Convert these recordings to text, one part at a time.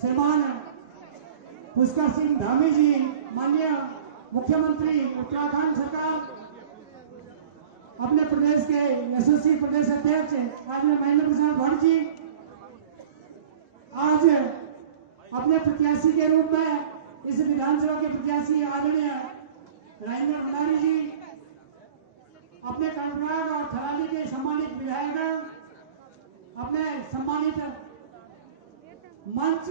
श्रीमान पुष्कर सिंह धामी जी, माननीय मुख्यमंत्री उत्तराखंड सरकार, अपने प्रदेश के यशस्वी प्रदेश अध्यक्ष आदरणीय महेंद्र प्रसाद भट्ट जी, आज अपने प्रत्याशी के रूप में इस विधानसभा के प्रत्याशी आदरणीय राजेंद्र भंडारी जी, अपने कर्णप्रयाग और थराली के सम्मानित विधायक, अपने सम्मानित मंच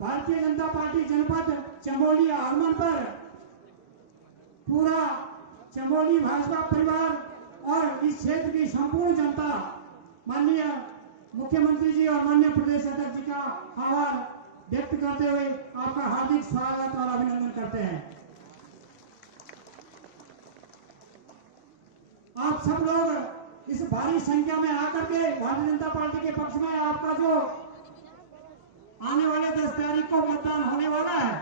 भारतीय जनता पार्टी जनपद चमोली आगमन पर पूरा चमोली भाजपा परिवार और इस क्षेत्र की संपूर्ण जनता माननीय मुख्यमंत्री जी और माननीय प्रदेश अध्यक्ष जी का आभार व्यक्त करते हुए आपका हार्दिक स्वागत और अभिनंदन करते हैं। आप सब लोग इस भारी संख्या में आकर के भारतीय जनता पार्टी के पक्ष में आपका जो आने वाले 10 तारीख को मतदान होने वाला है,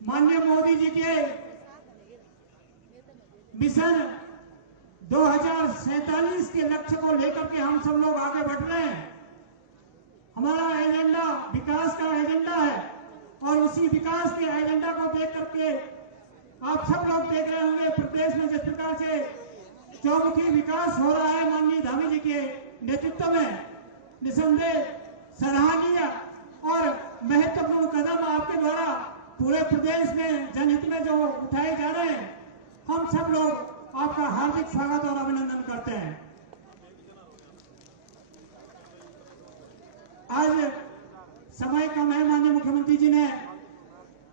माननीय मोदी जी के मिशन 2047 के लक्ष्य को लेकर के हम सब लोग आगे बढ़ रहे हैं। हमारा एजेंडा विकास का एजेंडा है और उसी विकास के एजेंडा को देख करके आप सब लोग देख रहे होंगे प्रदेश में जिस प्रकार से चौमुखी विकास हो रहा है माननीय धामी जी के नेतृत्व में, निसंदेह सराहनीय और महत्वपूर्ण कदम आपके द्वारा पूरे प्रदेश में जनहित में जो उठाए जा रहे हैं, हम सब लोग आपका हार्दिक स्वागत और अभिनंदन करते हैं। आज समय कम है, माननीय मुख्यमंत्री जी ने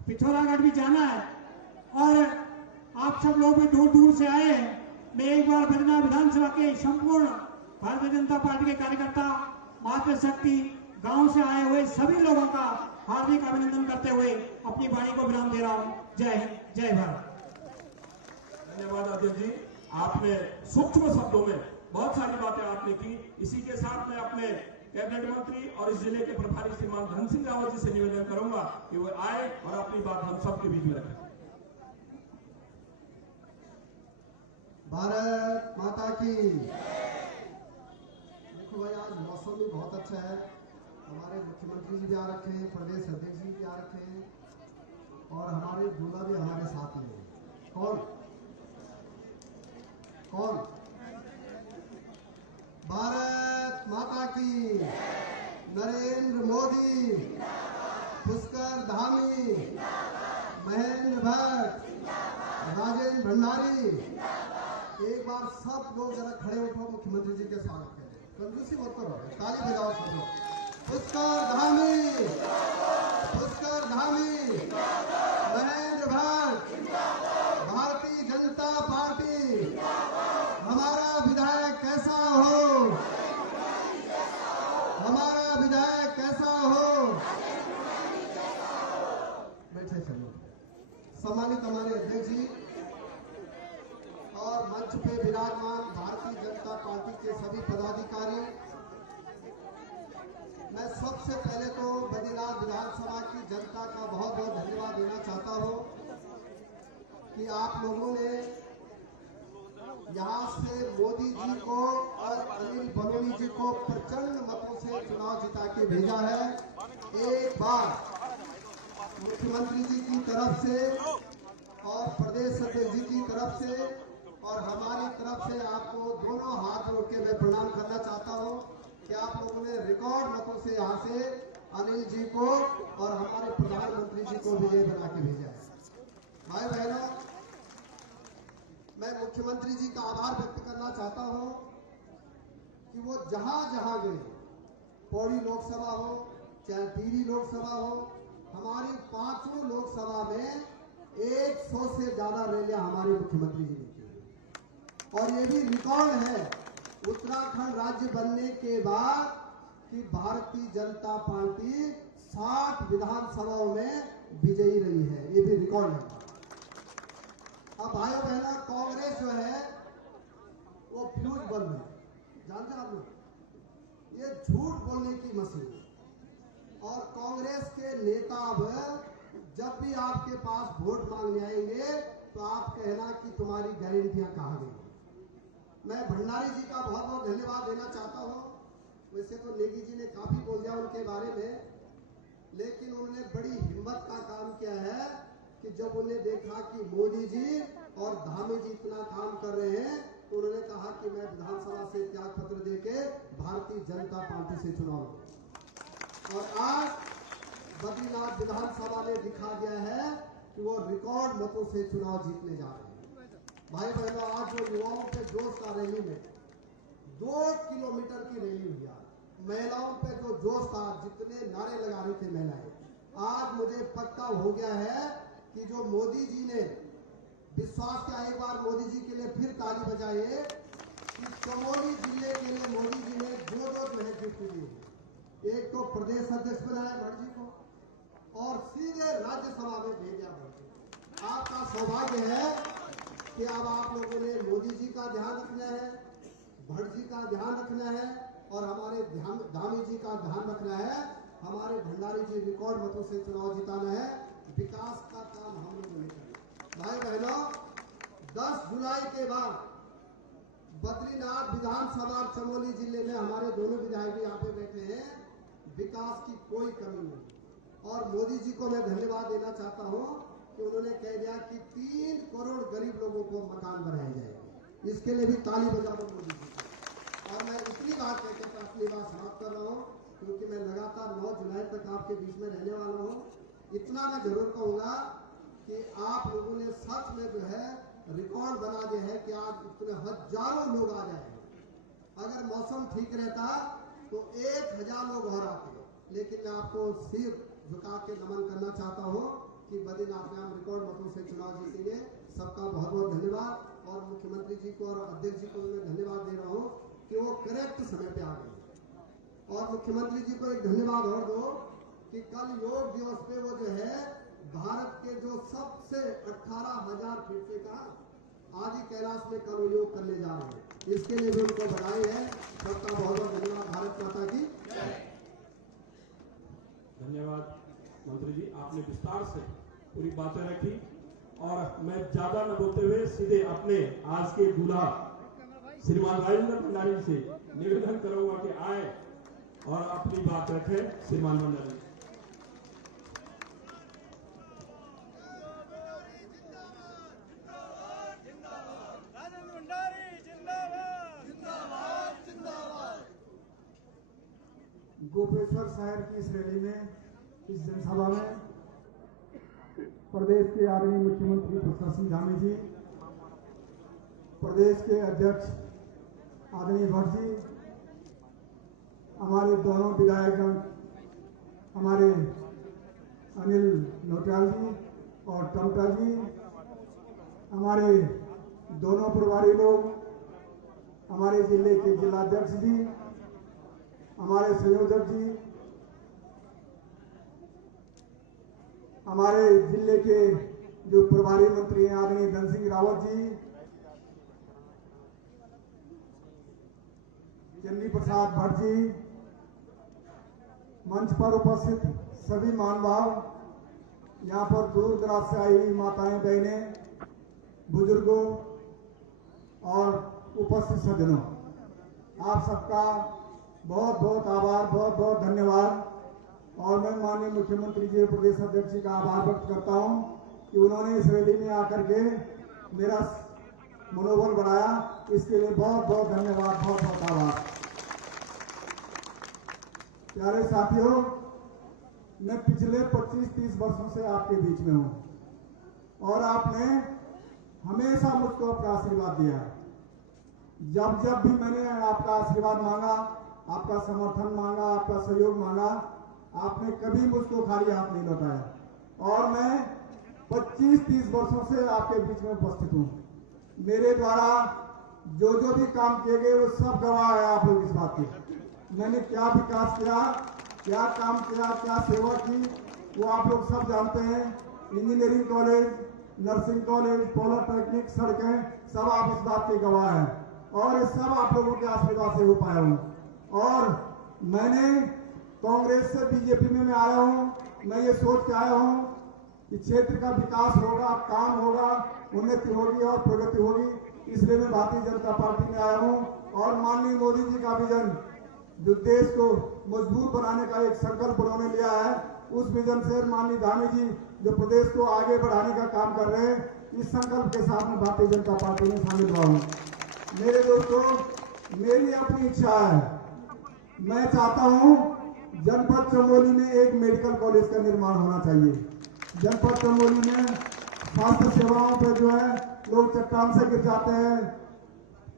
पिथौरागढ़ भी जाना है और आप सब लोग भी दूर दूर से आए हैं। मैं एक बार बद्रीनाथ विधानसभा के संपूर्ण भारतीय जनता पार्टी के कार्यकर्ता, मातृशक्ति, गांव से आए हुए सभी लोगों का हार्दिक अभिनंदन करते हुए अपनी वाणी को विराम दे रहा हूं। जय हिंद, जय भारत। धन्यवाद अध्यक्ष जी, आपने सूक्ष्म शब्दों में बहुत सारी बातें आपने की। इसी के साथ मैं अपने कैबिनेट मंत्री और इस जिले के प्रभारी श्रीमान धन सिंह रावत जी से निवेदन करूंगा कि वो आए और अपनी बात हम सबके बीच में रखें। भारत माता की। देखो भाई, आज मौसम भी बहुत अच्छा है। हमारे मुख्यमंत्री जी भी आ रखे हैं, प्रदेश अध्यक्ष जी भी आ रखे हैं और हमारे दूल्हा भी हमारे साथ में है। कौन कौन? भारत माता की। नरेंद्र मोदी, पुष्कर धामी, महेंद्र भट्ट, राजेंद्र भंडारी। एक बार सब लोग जरा खड़े उठो, मुख्यमंत्री जी के स्वागत करें। कंजूसी मत करो, ताली बजाओ सब लोग। पुष्कर धामी, पुष्कर धामी, महेंद्र भट्ट, भारतीय जनता पार्टी। हमारा विधायक कैसा हो, हमारा विधायक कैसा हो। बैठे चलो। सम्मानित हमारे अध्यक्ष जी और मंच पे विराजमान भारतीय जनता पार्टी के सभी पदाधिकारी, मैं सबसे पहले तो बद्रीनाथ विधानसभा की जनता का बहुत बहुत धन्यवाद देना चाहता हूं कि आप लोगों ने यहाँ से मोदी जी को और अनिल बलूनी जी को प्रचंड मतों से चुनाव जिता के भेजा है। एक बार मुख्यमंत्री जी की तरफ से और प्रदेश अध्यक्ष जी की तरफ से और हमारी तरफ से आपको दोनों हाथ जोड़ के मैं प्रणाम करना चाहता हूं कि आप लोगों ने रिकॉर्ड मतों से यहाँ से अनिल जी को और हमारे प्रधानमंत्री जी को विजय बना के भेजा है। भाई बहनों, मैं मुख्यमंत्री जी का आभार व्यक्त करना चाहता हूं कि वो जहां जहां गए, पौड़ी लोकसभा हो चाहे टिहरी लोकसभा हो, हमारी 5 लोकसभा में 100 से ज्यादा रैलियां हमारे मुख्यमंत्री जी ने की। और ये भी रिकॉर्ड है उत्तराखंड राज्य बनने के बाद कि भारतीय जनता पार्टी 60 विधानसभाओं में विजयी रही है। ये भी रिकॉर्ड है। अब भाइयों बहनों, कांग्रेस जो है वो फ्यूज बल्ब है, जानते हैं आप लोग, ये झूठ बोलने की मशीन है। और कांग्रेस के नेता अब जब भी आपके पास वोट मांगने आएंगे तो आप कहना कि तुम्हारी गारंटियां कहां गई। मैं भंडारी जी का बहुत बहुत धन्यवाद देना चाहता हूँ। वैसे तो नेगी जी ने काफी बोल दिया उनके बारे में, लेकिन उन्होंने बड़ी हिम्मत का काम किया है कि जब उन्हें देखा कि मोदी जी और धामी जी इतना काम कर रहे हैं तो उन्होंने कहा कि मैं विधानसभा से त्याग पत्र देके भारतीय जनता पार्टी से चुनाव लूं। और आज बद्रीनाथ विधानसभा ने दिखा दिया है कि वो रिकॉर्ड मतों से चुनाव जीतने जा रहे हैं। भाई बहनों, आज जो युवाओं पे जोश था रैली में, 2 किलोमीटर की रैली हुई, महिलाओं पे जो जोश था, जितने नारे लगा रही थी महिलाएं, आज मुझे पक्का हो गया है कि जो मोदी जी ने विश्वास किया, एक बार मोदी जी के लिए फिर ताली बजाइए कि चमोली जिले के लिए मोदी जी ने जो जो गिफ्ट दी। एक तो प्रदेश अध्यक्ष बनाया भट्ट जी को और सीधे राज्यसभा में भेजा भट्ट जी। आपका सौभाग्य है कि अब आप लोगों ने मोदी जी का ध्यान रखना है, भट्ट जी का ध्यान रखना है और हमारे धामी जी का ध्यान रखना है। हमारे भंडारी जी रिकॉर्ड मतों से चुनाव जिताना है। विकास का काम हम लोगों ने करना। भाई बहनों, 10 जुलाई के बाद बद्रीनाथ विधानसभा चमोली जिले में हमारे दोनों विधायक यहाँ पे बैठे हैं, विकास की कोई कमी नहीं। और मोदी जी को मैं धन्यवाद देना चाहता हूँ कि उन्होंने कह दिया कि 3 करोड़ गरीब लोगों को मकान बनाए जाएंगे। इसके लिए भी ताली बजा दो मोदी जी को। और मैं इतनी बात कहकर अपनी बात समाप्त कर रहा हूँ क्योंकि मैं लगातार 9 जुलाई तक आपके बीच में रहने वाला हूँ। इतना मैं जरूर कहूँगा कि आप लोगों ने सच में जो है रिकॉर्ड बना दिया है कि आज इतने हजारों लोग आ जाए। अगर मौसम ठीक रहता तो 1000 लोग और आते। लेकिन मैं आपको सिर झुका के नमन करना चाहता हूँ कि बद्रीनाथ में हम रिकॉर्ड मतों से चुनाव जीतेंगे। सबका बहुत बहुत धन्यवाद। और मुख्यमंत्री जी को और अध्यक्ष जी को मैं धन्यवाद दे रहा हूँ कि वो करेक्ट समय पे आ गए। और मुख्यमंत्री जी को एक धन्यवाद और दो कि कल योग दिवस पे वो जो है भारत के जो सबसे 18,000 फीट से का आदि कैलाश में कल वो योग करने जा रहे हैं। इसके लिए भी उनको बधाई है। सबका बहुत बहुत धन्यवाद। भारत माता की धन्यवाद मंत्री जी, आपने विस्तार से पूरी बातें रखी। और मैं ज्यादा न बोलते हुए सीधे अपने आज के दूल्हा श्रीमान राजेंद्र भंडारी से निवेदन करूंगा कि आए और अपनी बात रखें। श्रीमान भंडारी। गोपेश्वर शहर की इस रैली में, इस जनसभा में प्रदेश के आदरणीय मुख्यमंत्री प्रताप सिंह धामी जी, प्रदेश के अध्यक्ष आदरणीय भट्ट जी, हमारे दोनों विधायकगण, हमारे अनिल नौटियाल जी और टमटा जी, हमारे दोनों प्रभारी लोग, हमारे जिले के जिलाध्यक्ष जी, हमारे संयोजक जी, हमारे जिले के जो प्रभारी मंत्री हैं आदरणीय धन सिंह रावत जी, चन्नी प्रसाद भट्ट जी, मंच पर उपस्थित सभी महानुभाव, यहाँ पर दूर दराज से आई हुई माताएं बहनें, बुजुर्गों और उपस्थित सज्जनों, आप सबका बहुत बहुत आभार, बहुत बहुत धन्यवाद। और मैं माननीय मुख्यमंत्री जी, प्रदेश अध्यक्ष जी का आभार व्यक्त करता हूं कि उन्होंने इस रैली में आकर के मेरा मनोबल बढ़ाया। इसके लिए बहुत बहुत धन्यवाद, बहुत बहुत आभार। प्यारे साथियों, मैं पिछले 25-30 वर्षों से आपके बीच में हूं और आपने हमेशा मुझको अपना आशीर्वाद दिया है। जब जब भी मैंने आपका आशीर्वाद मांगा, आपका समर्थन मांगा, आपका सहयोग मांगा, आपने कभी मुझको खाली हाथ नहीं लौटाया। और मैं 25-30 वर्षों से आपके बीच में उपस्थित हूं। मेरे द्वारा जो जो भी काम किए गए वो सब गवाह है आप लोग इस बात की। मैंने क्या विकास किया, क्या काम किया, क्या सेवा की, वो आप लोग सब जानते हैं। Engineering college, nursing college, polytechnic, सड़कें, सब आप इस बात के गवाह हैं। और ये सब आप लोगों के आशीर्वाद से हो पाया हूं। और मैंने कांग्रेस से बीजेपी में मैं आया हूं, मैं ये सोच के आया हूं कि क्षेत्र का विकास होगा, काम होगा, उन्नति होगी और प्रगति होगी। इसलिए मैं भारतीय जनता पार्टी में आया हूं। और माननीय मोदी जी का विजन जो देश को मजबूत बनाने का एक संकल्प उन्होंने लिया है, उस विजन से माननीय धामी जी जो प्रदेश को आगे बढ़ाने का काम कर रहे हैं, इस संकल्प के साथ में भारतीय जनता पार्टी में शामिल हुआ हूँ। मेरे दोस्तों, मेरी अपनी इच्छा है, मैं चाहता हूँ जनपद चमोली में एक मेडिकल कॉलेज का निर्माण होना चाहिए। जनपद चमोली में स्वास्थ्य सेवाओं पर जो है लोग चट्टान से गिर जाते हैं,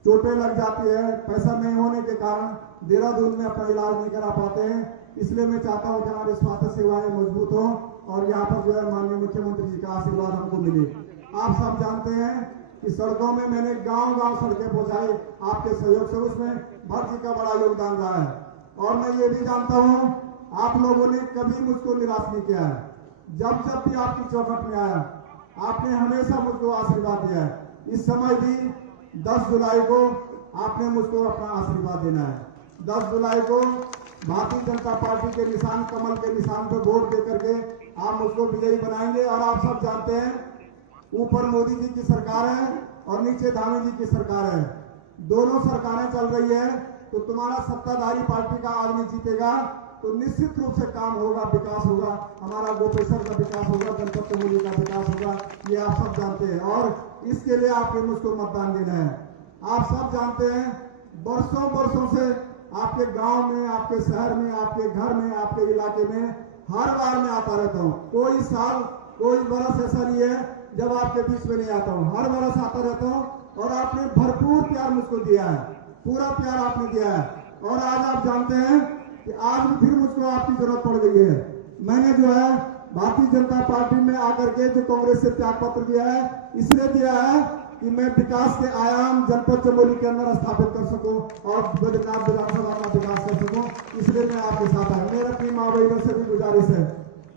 चोटें लग जाती है, पैसा नहीं होने के कारण देहरादून में अपना इलाज नहीं करा पाते हैं। इसलिए मैं चाहता हूं कि हमारी स्वास्थ्य सेवाएं मजबूत हो और यहाँ पर जो है माननीय मुख्यमंत्री जी का आशीर्वाद हमको मिले। आप सब जानते हैं कि सड़कों में मैंने गांव-गांव सड़कें पहुंचाई आपके सहयोग से, उसमें भर जी का बड़ा योगदान रहा है। और मैं ये भी जानता हूं आप लोगों ने कभी मुझको निराश नहीं किया है। जब जब भी आपकी चौखट में आया आपने हमेशा मुझको आशीर्वाद दिया है। इस समय भी 10 जुलाई को आपने मुझको अपना आशीर्वाद देना है। 10 जुलाई को भारतीय जनता पार्टी के निशान, कमल के निशान पर वोट दे करके आप मुझको विजयी बनाएंगे। और आप सब जानते हैं ऊपर मोदी जी की सरकार है और नीचे धामी जी की सरकार है, दोनों सरकारें चल रही है। तो तुम्हारा सत्ताधारी पार्टी का आदमी जीतेगा तो निश्चित रूप से काम होगा, विकास होगा, हमारा गोपेश्वर का विकास होगा, जनपद चमोली का विकास होगा, ये आप सब जानते हैं। और इसके लिए आपको मुझको मतदान देना है। आप सब जानते हैं वर्षों वर्षों से आपके गांव में, आपके शहर में, आपके घर में, आपके इलाके में हर बार मैं आता रहता हूं। कोई साल, कोई बरस ऐसा नहीं है जब आपके बीच में नहीं आता हूं, हर बरस आता रहता हूं। और आपने भरपूर प्यार मुझको दिया है, पूरा प्यार आपने दिया है। और आज आप जानते हैं कि आज भी फिर मुझको आपकी जरूरत पड़ गई है। मैंने जो है भारतीय जनता पार्टी में आकर के जो कांग्रेस से त्याग पत्र दिया है, इसलिए दिया है कि मैं विकास के आयाम जनपद चमोली के अंदर स्थापित कर सकूं और बद्रीनाथ विधानसभा का विकास कर सकूं। इसलिए मैं आपके साथ आया। मेरे अपनी माँ बहनों से भी गुजारिश है,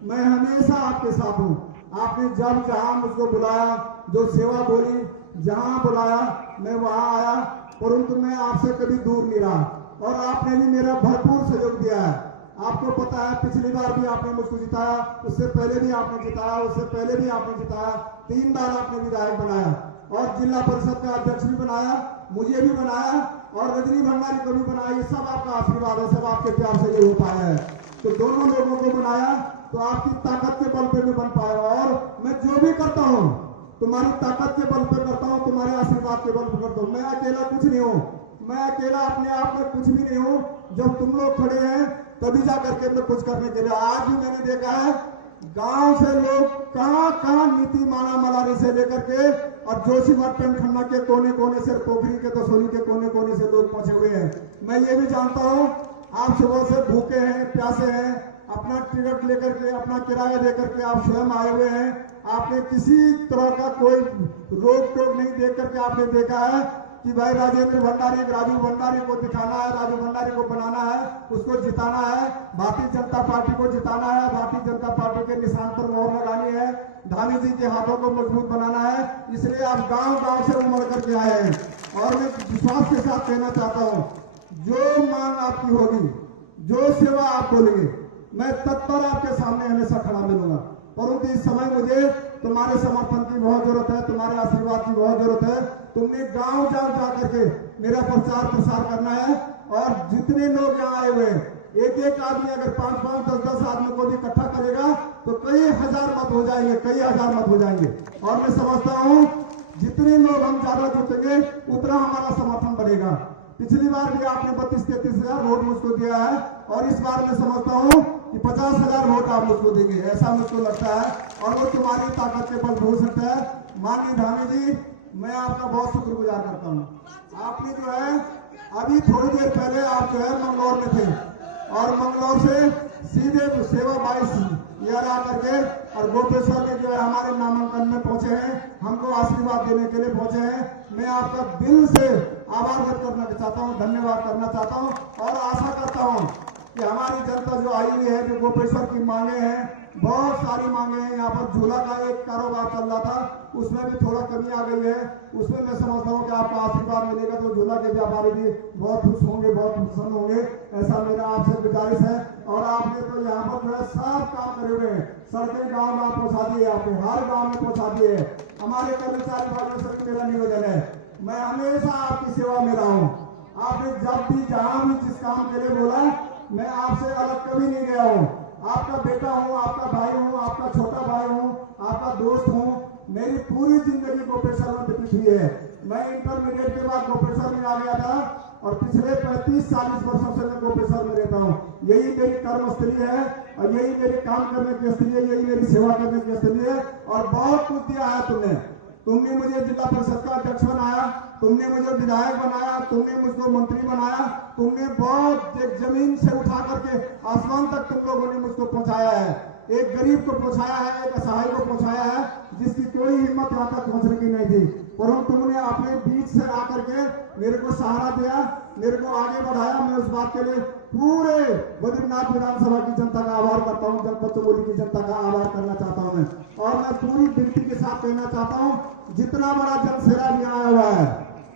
मैं हमेशा आपके साथ हूँ। आपने जब जहां मुझको बुलाया, जो सेवा बोली, जहां बुलाया मैं वहां आया, परंतु मैं आपसे कभी दूर नहीं रहा। और आपने भी मेरा भरपूर सहयोग दिया है। आपको पता है पिछली बार भी आपने मुझको जिताया, उससे पहले भी आपने जिताया, उससे पहले भी आपने जिताया, 3 बार आपने विधायक बनाया और जिला परिषद का अध्यक्ष भी बनाया, मुझे भी बनाया और रजनी भंडारी को भी बनाया। ये सब आपका आशीर्वाद है, सब आपके प्यार से ये हो पाया है। तो दोनों लोगों को बनाया तो आपकी ताकत के बल पे मैं बन पाया। और मैं जो भी करता हूँ तुम्हारी ताकत के बल पे करता हूँ, तुम्हारे आशीर्वाद के बल पे करता हूँ। मैं अकेला कुछ नहीं हूँ, मैं अकेला अपने आप में कुछ भी नहीं हूँ। जब तुम लोग खड़े हैं तभी जा करके मैं कुछ करने के लिए। आज भी मैंने देखा है गांव से लोग कहां नीति माला मलारी से लेकर के और जोशीमठ पेंटखन्ना के कोने कोने से, पोखरी के तसोली के कोने कोने से लोग पहुंचे हुए हैं। मैं ये भी जानता हूं आप सुबह से भूखे हैं, प्यासे हैं, अपना टिकट लेकर के, अपना किराया लेकर के आप स्वयं आए हुए हैं। आपने किसी तरह का कोई रोक टोक नहीं देख करके आपने देखा है कि भाई राजेंद्र भंडारी, राजू भंडारी को दिखाना है, राजू भंडारी को बनाना है, उसको जिताना है, भारतीय जनता पार्टी को जिताना है, भारतीय जनता पार्टी के निशान पर मोहर लगानी है, धामी जी के हाथों को मजबूत बनाना है। इसलिए आप गांव-गांव से उमड़ करके आए हैं। और मैं विश्वास के साथ कहना चाहता हूं, जो मांग आपकी होगी, जो सेवा आप बोलेंगे, मैं तत्पर आपके सामने हमेशा खड़ा मिलूंगा। परंतु इस समय मुझे तुम्हारे समर्थन की बहुत जरूरत है, तुम्हारे आशीर्वाद की बहुत जरूरत है। तुमने गांव जा करके मेरा प्रचार प्रसार करना है। और जितने लोग यहाँ आए हुए हैं, एक एक आदमी अगर 5-5, 10-10 आदमी को भी इकट्ठा करेगा तो कई हजार मत हो जाएंगे, कई हजार मत हो जाएंगे। और मैं समझता हूँ जितने लोग हम ज्यादा जुटेंगे उतना हमारा समर्थन बढ़ेगा। पिछली बार भी आपने 32-33 हजार वोट मुझको दिया है और इस बार मैं समझता हूँ कि 50,000 वोट आप मुझको देंगे, ऐसा मुझको लगता है। और वो तुम्हारी ताकत के बल हो सकता है। माननीय धामी जी, मैं आपका बहुत शुक्रगुजार करता हूँ। आपने जो है अभी थोड़ी देर पहले आप जो है मंगलौर में थे और मंगलौर से सीधे सेवा 22 यार आकर के और गोपेश्वर के जो है हमारे नामांकन में पहुंचे हैं, हमको आशीर्वाद देने के लिए पहुंचे हैं। मैं आपका दिल से आभार व्यक्त करना चाहता हूं, धन्यवाद करना चाहता हूं। और आशा करता हूं कि हमारी जनता जो आई हुई है, जो गोपेश्वर की मांगे हैं, बहुत सारी मांगे हैं। यहाँ पर झूला का एक कारोबार चल रहा था, उसमें भी थोड़ा कमी आ गई है। उसमें मैं समझता हूँ कि आपका आशीर्वाद मिलेगा तो झूला के व्यापारी भी बहुत खुश होंगे, बहुत प्रसन्न होंगे, ऐसा मेरा आपसे गुजारिश है। और आपने तो यहाँ पर जो है सब काम करे हुए हैं, सड़कें गाँव में पहुँचा दी है, आपने हर गाँव में पहुँचा दी है। हमारे कर्मचारी भाइयों से मेरा निवेदन है मैं हमेशा आपकी सेवा में रहा हूँ। आपने जब भी जहां भी जिस काम के लिए बोला, मैं आपसे अलग कभी नहीं गया हूँ। आपका बेटा हूँ, आपका भाई हूँ, आपका छोटा भाई हूँ, आपका दोस्त हूँ। मेरी पूरी जिंदगी गोपेश्वर में व्यतीत हुई है। मैं इंटरमीडिएट के बाद गोपेश्वर में आ गया था और पिछले 35-40 वर्षों से मैं गोपेश्वर में रहता हूँ। यही मेरी कर्मस्थली है और यही मेरे काम करने की स्थली है, यही मेरी सेवा करने की स्थली है। और बहुत कुछ दिया है तुमने मुझे जिला परिषद का अध्यक्ष बनाया, तुमने मुझे विधायक बनाया, तुमने मुझको मंत्री बनाया, तुमने बहुत एक जमीन से उठा करके आसमान तक तुम लोगों ने मुझको पहुंचाया है। एक गरीब को पहुंचाया है, एक असहाय को पहुंचाया है, जिसकी कोई हिम्मत यहाँ तक पहुंचने की नहीं थी। परंतु तुमने अपने बीच से आकर के मेरे को सहारा दिया, मेरे को आगे बढ़ाया। मैं उस बात के लिए पूरे बद्रीनाथ विधानसभा की जनता का आभार करता हूँ, जनपद चमोली की जनता का आभार करना चाहता हूँ मैं। और मैं पूरी विनती के साथ कहना चाहता हूँ, जितना बड़ा जनसैलाब यहाँ आया हुआ है,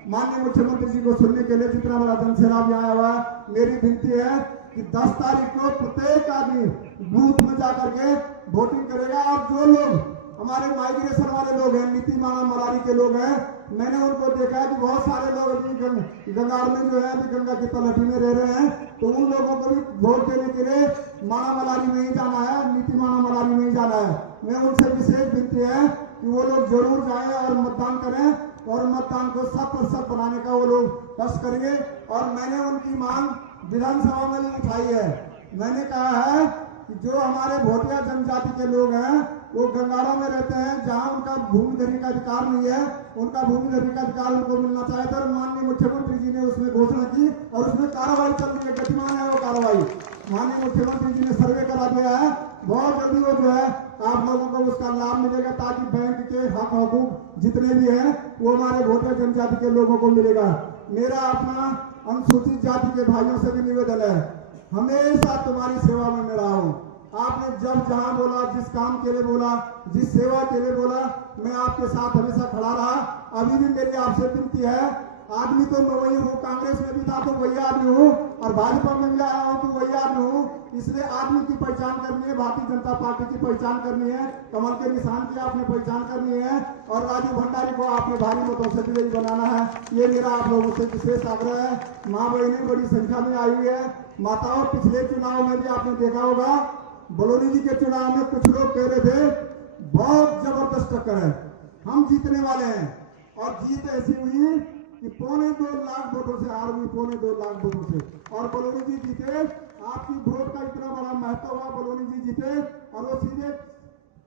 माननीय मुख्यमंत्री जी को सुनने के लिए जितना बड़ा जनसैलाब यहाँ आया हुआ है, मेरी विनती है कि 10 तारीख को प्रत्येक आदमी बूथ में जाकर के वोटिंग करेगा। और जो लोग हमारे माइग्रेशन वाले लोग हैं, नीति माना मलारी के लोग हैं, मैंने उनको देखा है कि बहुत सारे लोग अभी गंगाड़ में जो है अभी गंगा की तलहटी में रह रहे हैं, तो उन लोगों को भी वोट देने के लिए माना मलारी में ही जाना है, नीति माना मलारी में ही जाना है। मैं उनसे विशेष विनती है कि वो लोग जरूर जाएं और मतदान करें और मतदान को 100% बनाने का वो लोग कष्ट करेंगे। और मैंने उनकी मांग विधानसभा में भी उठाई है। मैंने कहा है कि जो हमारे भोटिया जनजाति के लोग हैं वो गंगाड़ों में रहते हैं, जहां उनका भूमि धरी का अधिकार नहीं है, उनका भूमि धरी का अधिकार उनको मिलना चाहिए था। माननीय मुख्यमंत्री जी ने उसमें घोषणा की और उसमें कार्रवाई चल रही है, गतिमान है वो कार्रवाई। माननीय मुख्यमंत्री जी ने सर्वे करा दिया है, बहुत जल्दी वो जो है आप लोगों को उसका लाभ मिलेगा, ताकि बैंक के हक हकूक जितने भी हैं वो हमारे भोटिया जनजाति के लोगों को मिलेगा। मेरा अपना अनुसूचित जाति के भाइयों से भी निवेदन है, हमेशा तुम्हारी सेवा में मैं रहा हूँ। आपने जब जहां बोला, जिस काम के लिए बोला, जिस सेवा के लिए बोला, मैं आपके साथ हमेशा खड़ा रहा। अभी भी मेरी आपसे विनती है, आदमी तो मैं वही हूँ, कांग्रेस में भी था तो वही आदमी हूँ और भाजपा में भी आया हूँ तो वही आदमी हूँ। इसलिए आदमी की पहचान करनी है, भारतीय जनता पार्टी की पहचान करनी है, कमल के निशान की आपने पहचान करनी है और राजीव भंडारी को आपने भारी मतों से विजयी बनाना है। ये मेरा आप लोगों से विशेष आग्रह है। माँ बहनें बड़ी संख्या में आई हुई है। माताओं, पिछले चुनाव में भी आपने देखा होगा, बलौनी जी के चुनाव में कुछ लोग कह रहे थे बहुत जबरदस्त टक्कर है, हम जीतने वाले हैं। और जीत ऐसी हुई कि 2.25 लाख वोटों से हार हुई, 2.25 लाख वोटों से। और बलौनी जी जीते, आपकी वोट का इतना बड़ा महत्व हुआ, बलौनी जी जीते और वो सीधे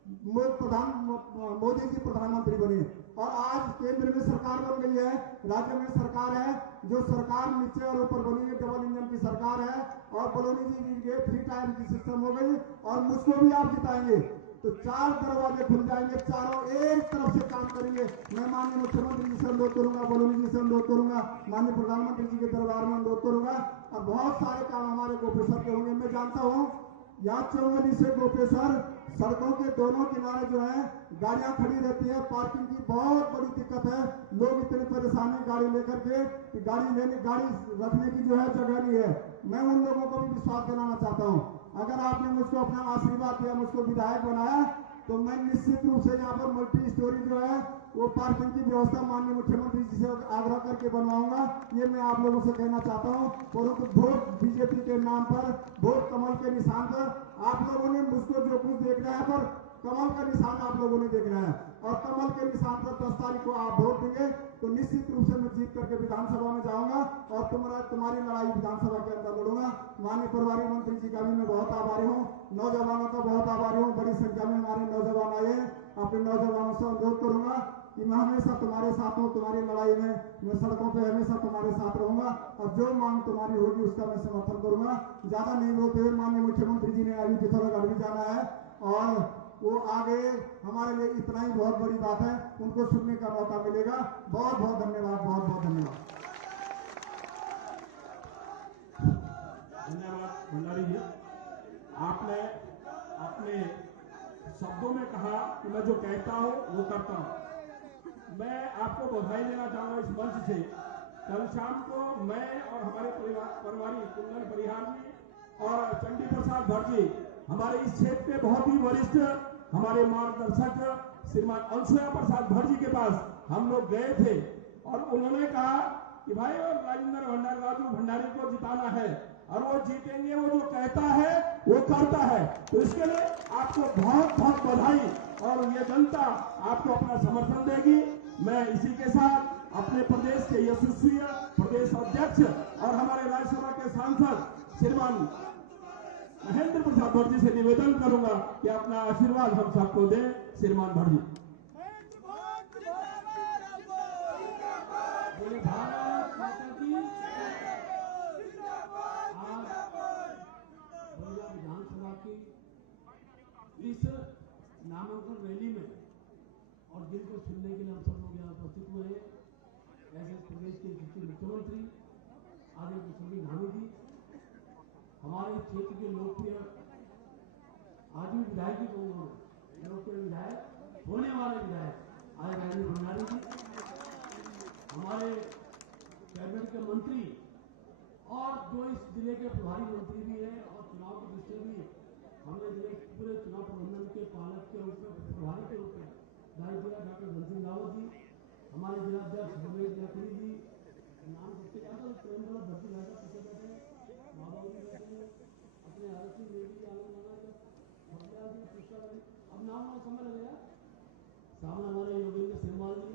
मोदी जी प्रधानमंत्री बने। और आज केंद्र में सरकार बन गई है, राज्य में सरकार है, जो सरकार नीचे और ऊपर बनी है, डबल इंजन की सरकार है। और बलौनी जी जीत गए, 3 टाइम की सिस्टम हो गई और मुझको भी आप जिताएंगे तो 4 दरवाजे खुल जाएंगे, चारों एक तरफ से काम करेंगे। मैं माननीय मुख्यमंत्री जी से अनुरोध करूंगा, बलौनी जी से अनुरोध करूंगा, माननीय प्रधानमंत्री जी के दरबार में अनुरोध करूंगा और बहुत सारे काम हमारे गोपेश्वर के होंगे। मैं जानता हूँ यहाँ चमोली से गोपेश्वर सड़कों के दोनों किनारे जो है गाड़ियां खड़ी रहती है, पार्किंग की बहुत बड़ी दिक्कत है। लोग इतने परेशान है गाड़ी लेकर के कि गाड़ी रखने की जो है जगह नहीं है। मैं उन लोगों को भी विश्वास दिलाना चाहता हूँ, अगर आपने मुझको अपना आशीर्वाद दिया, मुझको विधायक बनाया, तो मैं निश्चित रूप से यहाँ पर मल्टी स्टोरी जो है वो पार्किंग की व्यवस्था माननीय मुख्यमंत्री जी से आग्रह करके बनवाऊंगा। ये मैं आप लोगों से कहना चाहता हूँ। परंतु वोट बीजेपी के नाम पर, वोट कमल के निशान पर, आप लोगों ने मुझको जो कुछ देखना है पर कमल का निशान आप लोगों ने देखना है और कमल के निशान पर 10 तारीख को आप वोट देंगे तो निश्चित रूप से मैं जीत करके विधानसभा में जाऊंगा और तुम्हारी लड़ाई विधानसभा के अंदर लड़ूंगा। माननीय प्रभारी मंत्री जी का भी मैं बहुत आभारी हूँ, नौजवानों का बहुत आभारी हूँ। बड़ी संख्या में हमारे नौजवान आए हैं, अपने नौजवानों से अनुरोध करूंगा कि मैं हमेशा तुम्हारे साथ हूँ, तुम्हारी लड़ाई में मैं सड़कों पे हमेशा तुम्हारे साथ रहूंगा और जो मांग तुम्हारी होगी उसका मैं समर्थन करूंगा। ज्यादा नहीं बोलते हुए माननीय मुख्यमंत्री जी ने अभी पिथौरागढ़ भी जाना है और वो आगे हमारे लिए इतना ही बहुत बड़ी बात है, उनको सुनने का मौका मिलेगा। बहुत बहुत धन्यवाद, बहुत बहुत धन्यवाद। धन्यवाद भंडारी जी, आपने अपने शब्दों में कहा कि मैं जो कहता हूं वो करता हूं। मैं आपको बधाई देना चाहूंगा इस मंच से। कल शाम को मैं और हमारे परिवारी कुंदन परिहार जी और चंडी प्रसाद भट्ट जी, हमारे इस क्षेत्र के बहुत ही वरिष्ठ हमारे मार्गदर्शक श्रीमान अंशुया प्रसाद भट्ट जी के पास हम लोग गए थे और उन्होंने कहा कि भाई और राजू भंडारी को जिताना है और वो जीतेंगे, वो जो कहता है वो करता है। तो इसके लिए आपको बहुत बहुत बधाई और ये जनता आपको अपना समर्थन देगी। मैं इसी के साथ अपने प्रदेश के यशस्वी प्रदेश अध्यक्ष और हमारे राज्यसभा के सांसद श्रीमान महेंद्र प्रसाद भट्ट जी से निवेदन करूंगा कि अपना आशीर्वाद हम सबको दें। श्रीमान भट्ट जी। बोले भारत माता की। आज बलिया विधानसभा की इस नामांकन रैली में और जिनको सुनने के लिए हम सब लोग यहाँ उपस्थित हुए हैं, ऐसे प्रदेश के मुख्यमंत्री आदि मुख्यमंत्री नामी जी, हमारे क्षेत्र के लोकप्रिय आदमी विधायक जी को लोकप्रिय विधायक होने वाले विधायक आज राजू भंडारी जी, हमारे कैबिनेट के मंत्री और जो इस जिले के प्रभारी मंत्री भी हैं और चुनाव की दृष्टि भी हमने जिले पूरे चुनाव प्रबंधन के पालक के रूप में प्रभारी के रूप में दायित्व दिया डॉक्टर धनसिंह रावत जी, हमारे जिलाध्यक्ष रमेश लकड़ी जी, नाम सबके ज्यादा प्रेमला भर्ती बैठा पीछे बैठे बाबा जी बैठे अपने आरसी मेरी आलम अब नाम समय लगेगा सामने हमारे योगेंद्र सिंहवाल जी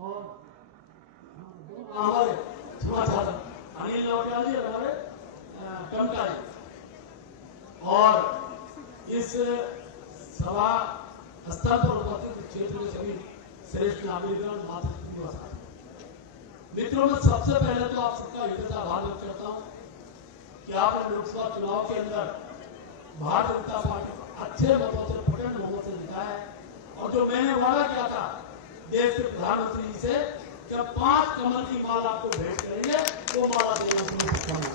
और हमारे समाचार अनिल नौटियाल जी हमारे कर्मचारी और इस सभा स्थल पर उपस्थित क्षेत्र के सभी श्रेष्ठ नागरिकगण मातृ मित्रों में सबसे पहले तो आप सबका हृदय आभार व्यक्त करता हूं कि आपने लोकसभा चुनाव के अंदर भारतीय जनता पार्टी को अच्छे मतों से प्रचंड बहुमत से जिताया है। और जो मैंने वादा किया था देश के प्रधानमंत्री जी से जब 5 कमल की माला आपको भेंट करेंगे वो माला देना शुरू करूंगा।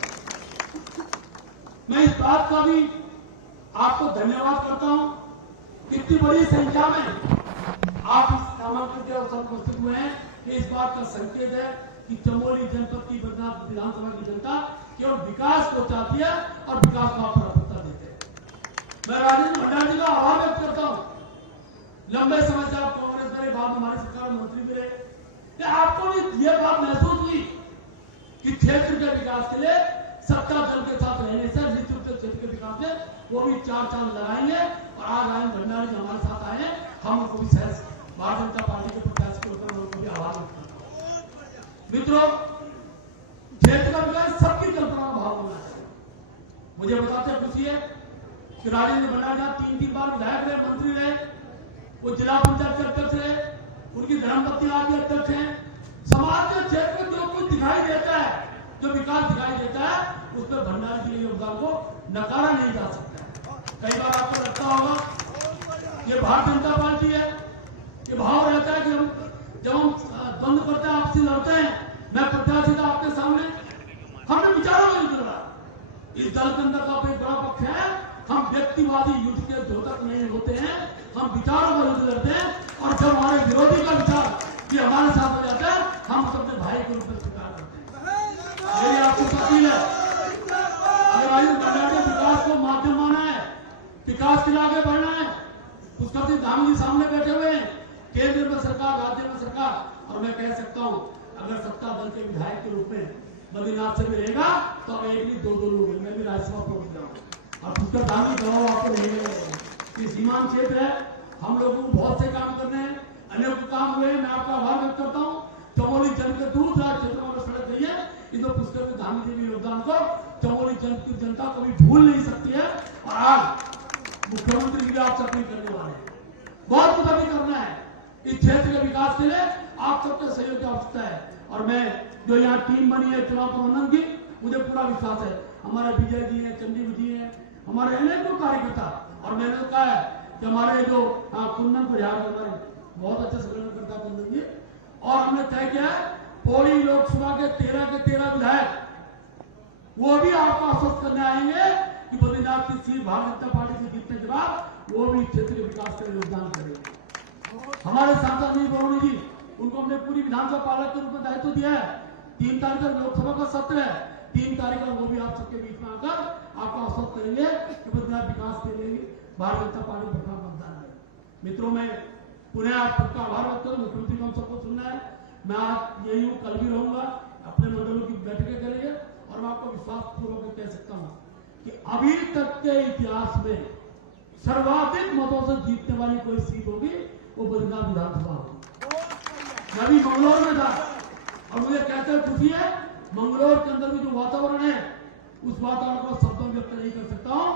मैं इस बात का भी आपको धन्यवाद करता हूं कि इतनी बड़ी संख्या में आप इस नामांकन के अवसर पर उपस्थित हुए हैं। ये इस बात का संकेत है कि चमोली जनपद की बदनाथ विधानसभा की जनता केवल विकास को चाहती है और विकास को आप प्राथमिकता देते हैं। मैं राजेंद्र भंडारी जी का आभार व्यक्त करता हूं। लंबे समय से आप कांग्रेस में बाद हमारी सरकार मंत्री भी रहे, आपको भी यह बात महसूस हुई कि क्षेत्र के विकास के लिए सत्ता दल के साथ रहने से निश्चित रूप से क्षेत्र के विकास में वो भी 4 चांद लगाएंगे। और आज राजेंद्र भंडारी जी हमारे साथ आए हैं, हम उनको भी सहज भारतीय जनता पार्टी के प्रत्याशी के रूप में उनको भी आभार व्यक्त करता हूं। मित्रों, क्षेत्र का विकास सबकी कल्पना का भाव होना चाहिए। मुझे बताते खुशी है कि राजेंद्र भंडारी जी 3 बार विधायक रहे, मंत्री रहे, वो जिला पंचायत के अध्यक्ष रहे, उनकी धर्मपत्नी आज भी अध्यक्ष हैं। समाज के क्षेत्र में जो कुछ दिखाई देता है, जो विकास दिखाई देता है, उसमें भंडारी जी के योगदान को नकारा नहीं जा सकता है। कई बार आपको लगता होगा ये भारतीय जनता पार्टी है, ये भाव रहता है कि हम जब हम द्वंद्व करते हैं, आपसी लड़ते हैं, मैं प्रत्याशी था आपके सामने, हमने विचारों में युद्ध लड़ा। इस दल के अंदर का एक बड़ा पक्ष है, हम व्यक्तिवादी युद्ध के द्योतक नहीं होते हैं, हम विचारों का युद्ध लड़ते हैं। और जब हमारे विरोधी का विचार ये हमारे साथ हो जाता है, हम अपने भाई के रूप में स्वीकार करते हैं। मेरी आपको अपील है, अगर राजेंद्र भंडारी विकास को माध्यम माना है, विकास के लिए आगे बढ़ना है, पुष्कर सिंह धामी जी सामने बैठे हुए हैं, केंद्र में सरकार, राज्य में सरकार, और मैं कह सकता हूं अगर सत्ता दल के विधायक के रूप में बद्रीनाथ से भी रहेगा तो अब एक नहीं 2 लोग, मैं भी राज्यसभा पहुंच जाऊंगा। और पुष्कर धामी दबाव आपको नहीं, सीमांत क्षेत्र है, हम लोगों को बहुत से काम करने हैं, अनेक काम हुए, मैं आपका आभार व्यक्त करता हूँ। चमोली जनपद के दूर दराज क्षेत्रों में सड़क नहीं है, इन तो पुष्कर सिंह धामी जी के योगदान को चमोली जनपद की जनता कभी भूल नहीं सकती है। और आज मुख्यमंत्री भी आपसे अपील करने वाले हैं, बहुत कुछ अभी करना है इस क्षेत्र के विकास के लिए, आप सबके सहयोग की आवश्यकता है। और मैं जो यहाँ टीम बनी है चुनाव प्रबंधन की, मुझे पूरा विश्वास है, हमारे विजय जी हैं, चंदीप जी हैं, हमारे अनेकों कार्यकर्ता, और मैंने कहा है कि हमारे जो कुंदन परिहार हमारे बहुत अच्छे संगठन करता कुंदन जी, और हमने तय किया है पौड़ी लोकसभा के 13 विधायक वो भी आपको आश्वस्त करने आएंगे कि बद्रीनाथ की सीट भारतीय जनता पार्टी से जीतने के बाद वो भी क्षेत्र के विकास के लिए योगदान करेंगे। हमारे सांसद अनिल बलूनी जी, उनको हमने पूरी विधानसभा पालक के रूप में दायित्व दिया है। 3 तारीख को लोकसभा का सत्र है, 3 तारीख को वो भी आप सबके बीच में आकर आपको आश्वस्त करेंगे कि बद्रीनाथ विकास के लिए भारतीय जनता पार्टी पर मतदान है। मित्रों, मैं पुनः आप सबका आभार व्यक्त करूं। मुख्यमंत्री को हम सबको सुनना है, मैं आज यही हूँ, कल भी रहूंगा, अपने मंडलों की बैठकें करेंगे और मैं आपको विश्वास पूर्वक कह सकता हूँ कि अभी तक के इतिहास में सर्वाधिक मतों से जीतने वाली कोई सीट होगी वो बद्रीनाथ विधानसभा होगी। मैं अभी मंगलौर में था और मुझे कहते हुए खुशी है, मंगलौर के अंदर भी जो वातावरण है उस वातावरण को शब्दों में व्यक्त नहीं कर सकता हूं।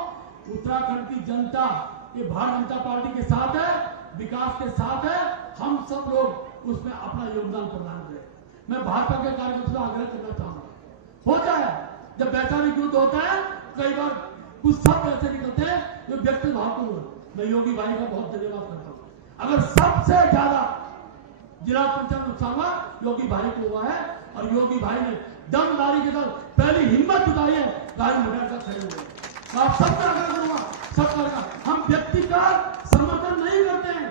उत्तराखंड की जनता ये भारतीय जनता पार्टी के साथ है, विकास के साथ है, हम सब लोग उसमें अपना योगदान प्रदान करें। मैं भाजपा के कार्यकर्ताओं से आग्रह करना चाहूंगा, होता है जब वैचारिक युद्ध होता है कई बार कुछ सब ऐसे निकलते हैं जो व्यक्ति भाव को, मैं योगी भाई का बहुत धन्यवाद करता हूं। अगर सबसे ज्यादा जिला पंचायत नुकसान हुआ योगी भाई को हुआ है और योगी भाई ने दमदारी के साथ पहली हिम्मत जुटाई है, गाड़ी हटाकर का खड़े हुए। आप सबका आग्रह करूंगा, सबका हम व्यक्ति का समर्थन नहीं करते हैं,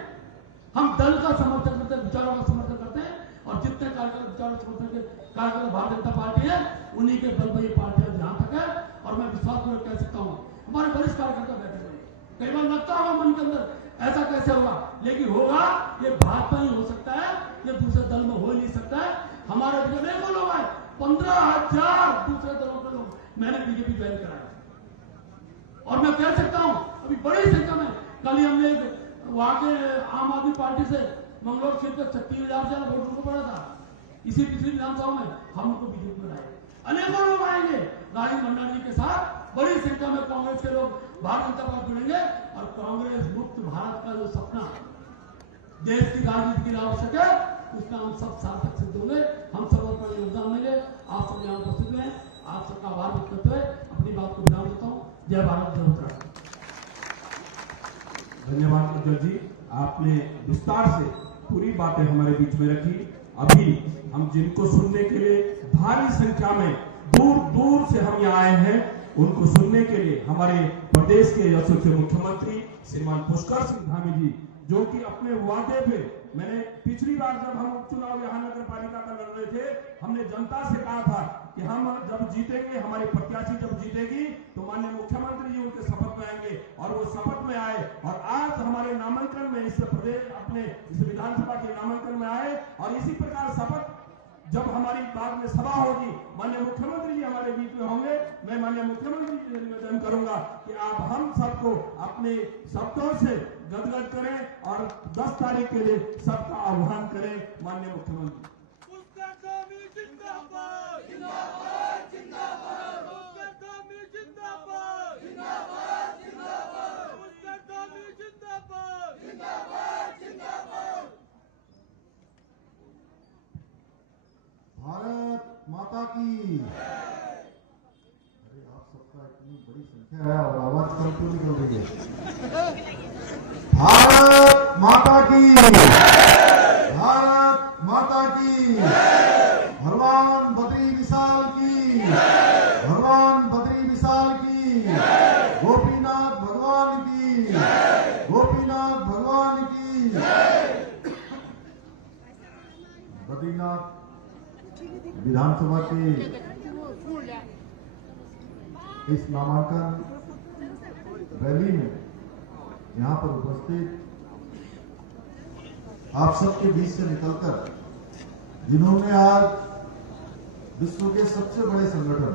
हम दल का समर्थन करते हैं, विचारों का समर्थन करते हैं और जितने कार्यकर्ता विचारों समर्थन के कार्यकर्ता भारतीय जनता पार्टी है उन्हीं के बल पर ये पार्टियां जहां तक है। और मैं विश्वासपूर्वक कह सकता हूं हमारे वरिष्ठ कार्यकर्ता बैठे हुए, कई बार लगता होगा मन के अंदर ऐसा कैसे होगा, लेकिन होगा, ये भाजपा ही हो सकता है, ये दूसरे दल में हो नहीं सकता है। हमारे अनेकों लोग आए, 15,000 दूसरे दलों के लोग मैंने बीजेपी ज्वाइन कराया और मैं कह सकता हूं अभी बड़ी संख्या में, कल ही हमने वहां के आम आदमी पार्टी से मंगलौर सीट पर 36,000 से वोट उनको पड़ा था। इसी पिछली विधानसभा में हम उनको बीजेपी में लाए, अनेकों लोग आएंगे राजीव भंडारी के साथ, बड़ी संख्या में कांग्रेस के लोग भारतीय जनता पार्टी जुड़ेंगे और कांग्रेस मुक्त भारत का जो सपना देश की राजनीति के लिए आवश्यक है उसमें हम सब सार्थक सिद्ध होंगे, हम सब अपना योगदान देंगे। आप सब यहाँ उपस्थित हैं, आप सबका आभार व्यक्त करते हुए अपनी बात को विराम देता हूँ। जय भारत, जय उत्तराखंड। धन्यवाद अजय जी, आपने विस्तार से पूरी बातें हमारे बीच में रखी। अभी हम जिनको सुनने के लिए भारी संख्या में दूर दूर से हम यहाँ आए हैं, उनको सुनने के लिए हमारे प्रदेश के यशस्वी मुख्यमंत्री श्रीमान पुष्कर सिंह धामी जी, जो कि अपने वादे पे, मैंने पिछली बार जब हम उपचुनाव यहाँ नगर पालिका का लड़ रहे थे, हमने जनता से कहा था कि हम जब जीतेंगे, हमारे प्रत्याशी जब जीतेगी तो माननीय मुख्यमंत्री जी उनके शपथ में आएंगे और वो शपथ में आए और आज हमारे नामांकन में इस प्रदेश अपने इस विधानसभा के नामांकन में आए और इसी प्रकार शपथ जब हमारी बाद में सभा होगी माननीय मुख्यमंत्री जी हमारे बीच में होंगे। मैं माननीय मुख्यमंत्री जी से निवेदन करूंगा कि आप हम सबको अपने शब्दों से गदगद करें और 10 तारीख के लिए सबका आह्वान करें। माननीय मुख्यमंत्री। भारत माता की। अरे आप सबका इतनी बड़ी संख्या है और आवाज कम क्यों निकल रही है? भारत माता की, भारत माता की, भगवान बद्री विशाल की, भगवान बद्री विशाल की, गोपीनाथ भगवान की, गोपीनाथ भगवान की। बद्रीनाथ विधानसभा के इस नामांकन रैली में यहाँ पर उपस्थित आप सबके बीच से निकलकर जिन्होंने आज विश्व के सबसे बड़े संगठन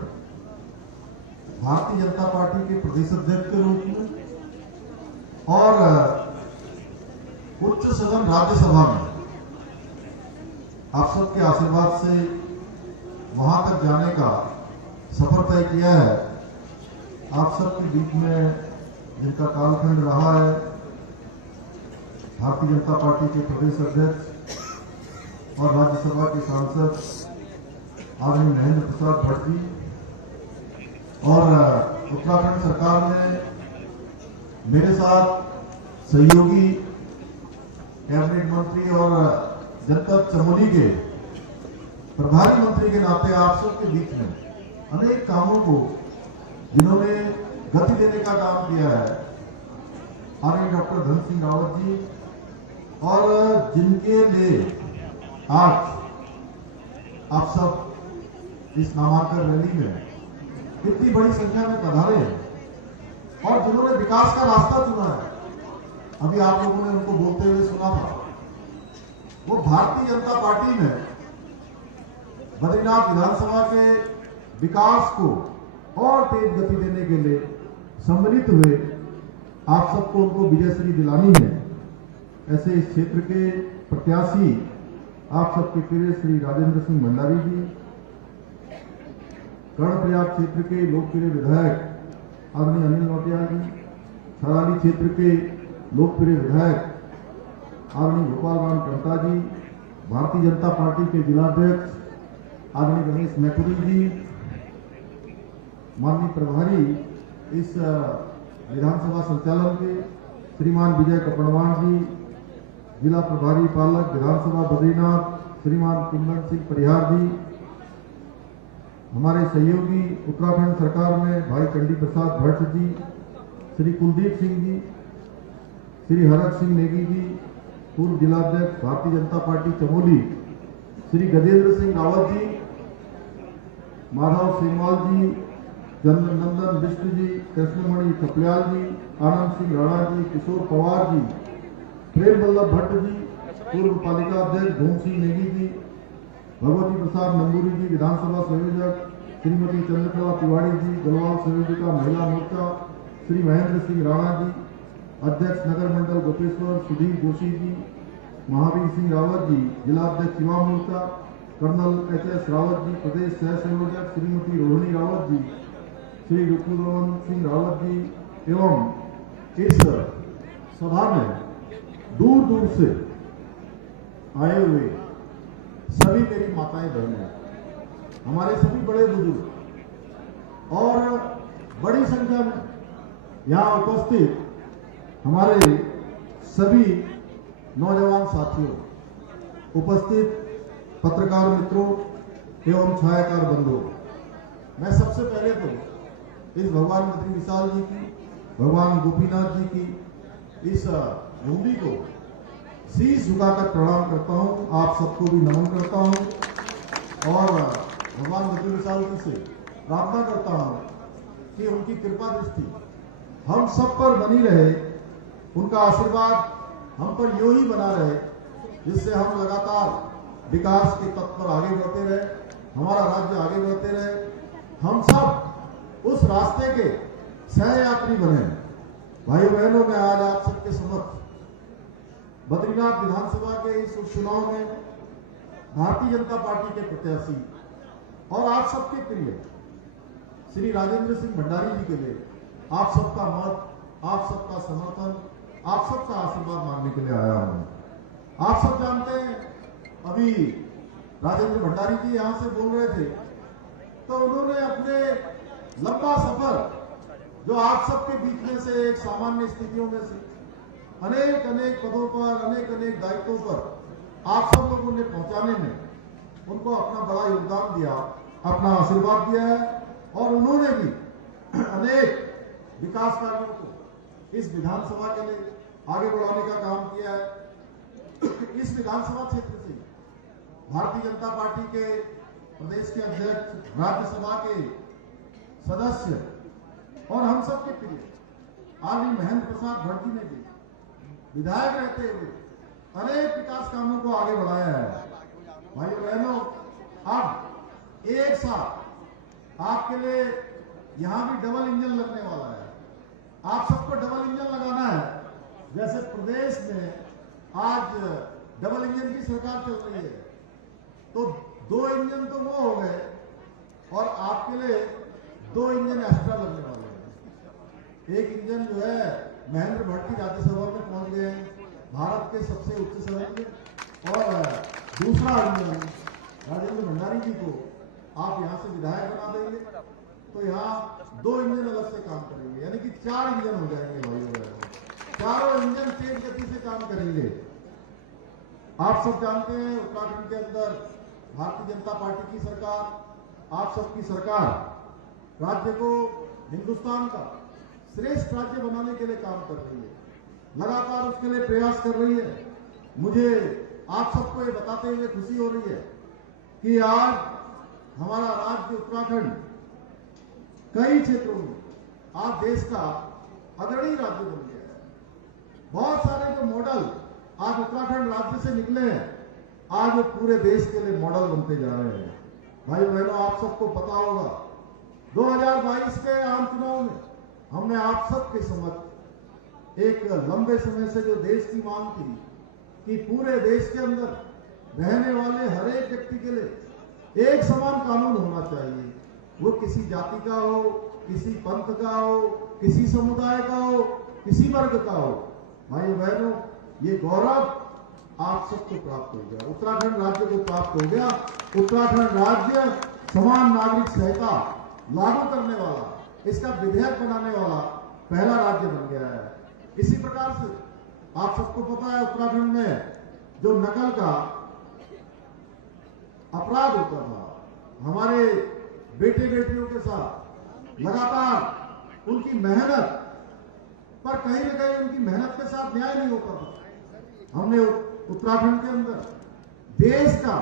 भारतीय जनता पार्टी के प्रदेश अध्यक्ष के रूप में और उच्च सदन राज्यसभा में आप सबके आशीर्वाद से वहां तक जाने का सफर तय किया है। आप सबके बीच में जिनका कालखंड रहा है, भारतीय जनता पार्टी के प्रदेश अध्यक्ष और राज्यसभा के सांसद आदरणीय महेंद्र प्रसाद भट्ट जी और उत्तराखंड सरकार ने मेरे साथ सहयोगी कैबिनेट मंत्री और जनपद चमोली के प्रभारी मंत्री के नाते आप सबके बीच में अनेक कामों को जिन्होंने गति देने का काम किया है, आदरणीय डॉक्टर धन सिंह रावत जी, और जिनके लिए आज आप सब इस नामांकन रैली में इतनी बड़ी संख्या में पधारे हैं और जिन्होंने विकास का रास्ता चुना है। अभी आप लोगों ने उनको बोलते हुए सुना था, वो भारतीय जनता पार्टी में बद्रीनाथ विधानसभा के विकास को और तेज गति देने के लिए सम्मिलित हुए आप सबको उनको विजयश्री दिलानी है। ऐसे इस क्षेत्र के प्रत्याशी आप सबके प्रिय श्री राजेंद्र सिंह भंडारी जी, कर्णप्रयाग क्षेत्र के लोकप्रिय विधायक आदरणीय अनिल नौटियाल जी, थराली क्षेत्र के लोकप्रिय विधायक आदरणीय गोपाल राम कमता जी, भारतीय जनता पार्टी के जिलाध्यक्ष आदरणीय गणेश मैकुरी जी, माननीय प्रभारी इस विधानसभा संचालन के श्रीमान विजय कपड़वान जी, जिला प्रभारी पालक विधानसभा बद्रीनाथ श्रीमान कुंदन सिंह परिहार जी, हमारे सहयोगी उत्तराखंड सरकार में भाई चंडी प्रसाद भट्ट जी, श्री कुलदीप सिंह जी, श्री हरक सिंह नेगी जी, पूर्व जिलाध्यक्ष भारतीय जनता पार्टी चमोली श्री गजेंद्र सिंह रावत जी, माधव सिंहवाल जी, नंदन बिष्ट जी, कृष्णमणि कपलियाल जी, आनंद सिंह राणा जी, किशोर पवार जी, प्रेम वल्लभ भट्ट जी, पूर्व पालिका अध्यक्ष भूम सिंह नेगी जी, भगवती प्रसाद नंबूरी जी, विधानसभा संयोजक श्रीमती चंद्रकला तिवारी जी, गढ़वाल संयोजिका महिला मोर्चा श्री महेंद्र सिंह राणा जी, अध्यक्ष नगर मंडल गोपेश्वर सुधीर जोशी जी, महावीर सिंह रावत जी, जिलाध्यक्ष युवा मोर्चा कर्नल एच.एस. रावत जी, प्रदेश सह संयोजक श्रीमती रोहिणी रावत जी, श्री रुकुरमन सिंह रावत जी एवं इस सभा में दूर दूर से आए हुए सभी मेरी माताएं बहनें, हमारे सभी बड़े बुजुर्ग और बड़ी संख्या में यहाँ उपस्थित हमारे सभी नौजवान साथियों, उपस्थित पत्रकार मित्रों एवं छायाकार बंधुओं, मैं सबसे पहले तो इस भगवान बद्री विशाल जी की, भगवान गोपीनाथ जी की इस भूमि को शीश झुकाकर प्रणाम करता हूं, आप सबको भी नमन करता हूं और भगवान बद्री विशाल जी से प्रार्थना करता हूं कि उनकी कृपा दृष्टि हम सब पर बनी रहे, उनका आशीर्वाद हम पर यूं ही बना रहे, जिससे हम लगातार विकास के पथ पर आगे बढ़ते रहे, हमारा राज्य आगे बढ़ते रहे, हम सब उस रास्ते के सहयात्री बने। भाइयों बहनों, मैं आज आप सबके समक्ष बद्रीनाथ विधानसभा के इस उपचुनाव में भारतीय जनता पार्टी के प्रत्याशी और आप सबके प्रिय श्री राजेंद्र सिंह भंडारी जी के लिए आप सबका मत, आप सबका समर्थन, आप सबका आशीर्वाद मांगने के लिए आया हूं। आप सब जानते हैं, अभी राजेंद्र भंडारी जी यहां से बोल रहे थे तो उन्होंने अपने लंबा सफर जो आप सबके बीच में से एक सामान्य स्थितियों में से अनेक अनेक पदों पर, अनेक अनेक दायित्वों पर आप सब लोगों ने पहुंचाने में उनको अपना बड़ा योगदान दिया, अपना आशीर्वाद दिया है और उन्होंने भी अनेक विकास कार्यों को इस विधानसभा के लिए आगे बढ़ाने का काम किया है। इस विधानसभा क्षेत्र से भारतीय जनता पार्टी के प्रदेश के अध्यक्ष, राज्यसभा के सदस्य और हम सबके प्रिय आदरणीय महेंद्र प्रसाद भट्ट जी ने भी विधायक रहते हुए अनेक विकास कामों को आगे बढ़ाया है। भाइयों बहनों, अब एक साथ आपके लिए यहां भी डबल इंजन लगने वाला है। आप सबको डबल इंजन लगाना है, जैसे प्रदेश में आज डबल इंजन की सरकार चल रही है, तो 2 इंजन तो वो हो गए और आपके लिए 2 इंजन एक्स्ट्रा लगने वाले हैं। एक इंजन जो है महेंद्र भट्ट जी राज्यसभा में पहुंच गए हैं, भारत के सबसे उच्च सदन में, और दूसरा इंजन राजेंद्र भंडारी जी को आप यहां से विधायक बना देंगे तो यहाँ 2 इंजन अलग से काम करेंगे, यानी कि 4 इंजन हो जाएंगे। भाइयों बहनों, चारों इंजन तेज गति से काम करेंगे। आप सब जानते हैं उत्तराखंड के अंदर भारतीय जनता पार्टी की सरकार, आप सबकी सरकार राज्य को हिंदुस्तान का श्रेष्ठ राज्य बनाने के लिए काम कर रही है, लगातार उसके लिए प्रयास कर रही है। मुझे आप सबको ये बताते हुए खुशी हो रही है कि आज हमारा राज्य उत्तराखंड कई क्षेत्रों में आज देश का अग्रणी राज्य बन गया है। बहुत सारे जो मॉडल आज उत्तराखंड राज्य से निकले हैं, आज वो पूरे देश के लिए मॉडल बनते जा रहे हैं। भाई बहनों, आप सबको पता होगा 2022 के आम चुनाव में हमने आप सबके समक्ष एक लंबे समय से जो देश की मांग थी कि पूरे देश के अंदर रहने वाले हर एक व्यक्ति के लिए एक समान कानून होना चाहिए। वो किसी जाति का हो, किसी पंथ का हो, किसी समुदाय का हो, किसी वर्ग का हो। भाइयों बहनों, ये गौरव आप सबको प्राप्त हो गया, उत्तराखंड राज्य को प्राप्त हो गया। उत्तराखंड राज्य समान नागरिक संहिता लागू करने वाला, इसका विधेयक बनाने वाला पहला राज्य बन गया है। इसी प्रकार से आप सबको पता है उत्तराखंड में जो नकल का अपराध होता था, हमारे बेटे बेटियों के साथ लगातार उनकी मेहनत पर कहीं न कहीं उनकी मेहनत के साथ न्याय नहीं होता था। हमने उत्तराखंड के अंदर देश का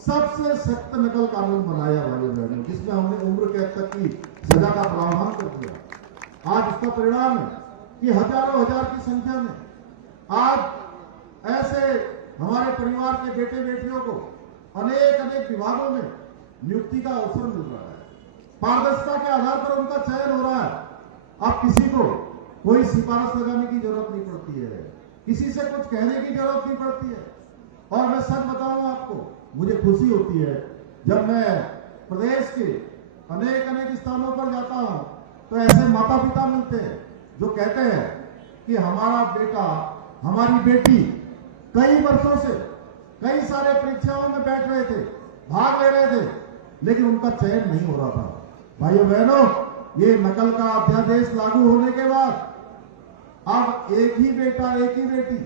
सबसे सख्त नकल कानून बनाया भाइयों बहनों, जिसमें हमने उम्र कैद तक की सजा का प्रावधान कर दिया। आज इसका परिणाम है कि हजारों हजार की संख्या में आज ऐसे हमारे परिवार के बेटे बेटियों को अनेक अनेक विभागों में नियुक्ति का अवसर मिल रहा है। पारदर्शिता के आधार पर उनका चयन हो रहा है। अब किसी को कोई सिफारिश लगाने की जरूरत नहीं पड़ती है, किसी से कुछ कहने की जरूरत नहीं पड़ती है। और मैं सच बताऊं आपको, मुझे खुशी होती है जब मैं प्रदेश के अनेक अनेक स्थानों पर जाता हूं तो ऐसे माता पिता मिलते हैं जो कहते हैं कि हमारा बेटा, हमारी बेटी कई वर्षों से कई सारे परीक्षाओं में बैठ रहे थे, भाग ले रहे थे, लेकिन उनका चयन नहीं हो रहा था। भाइयों बहनों, ये नकल का अध्यादेश लागू होने के बाद अब एक ही बेटा, एक ही बेटी,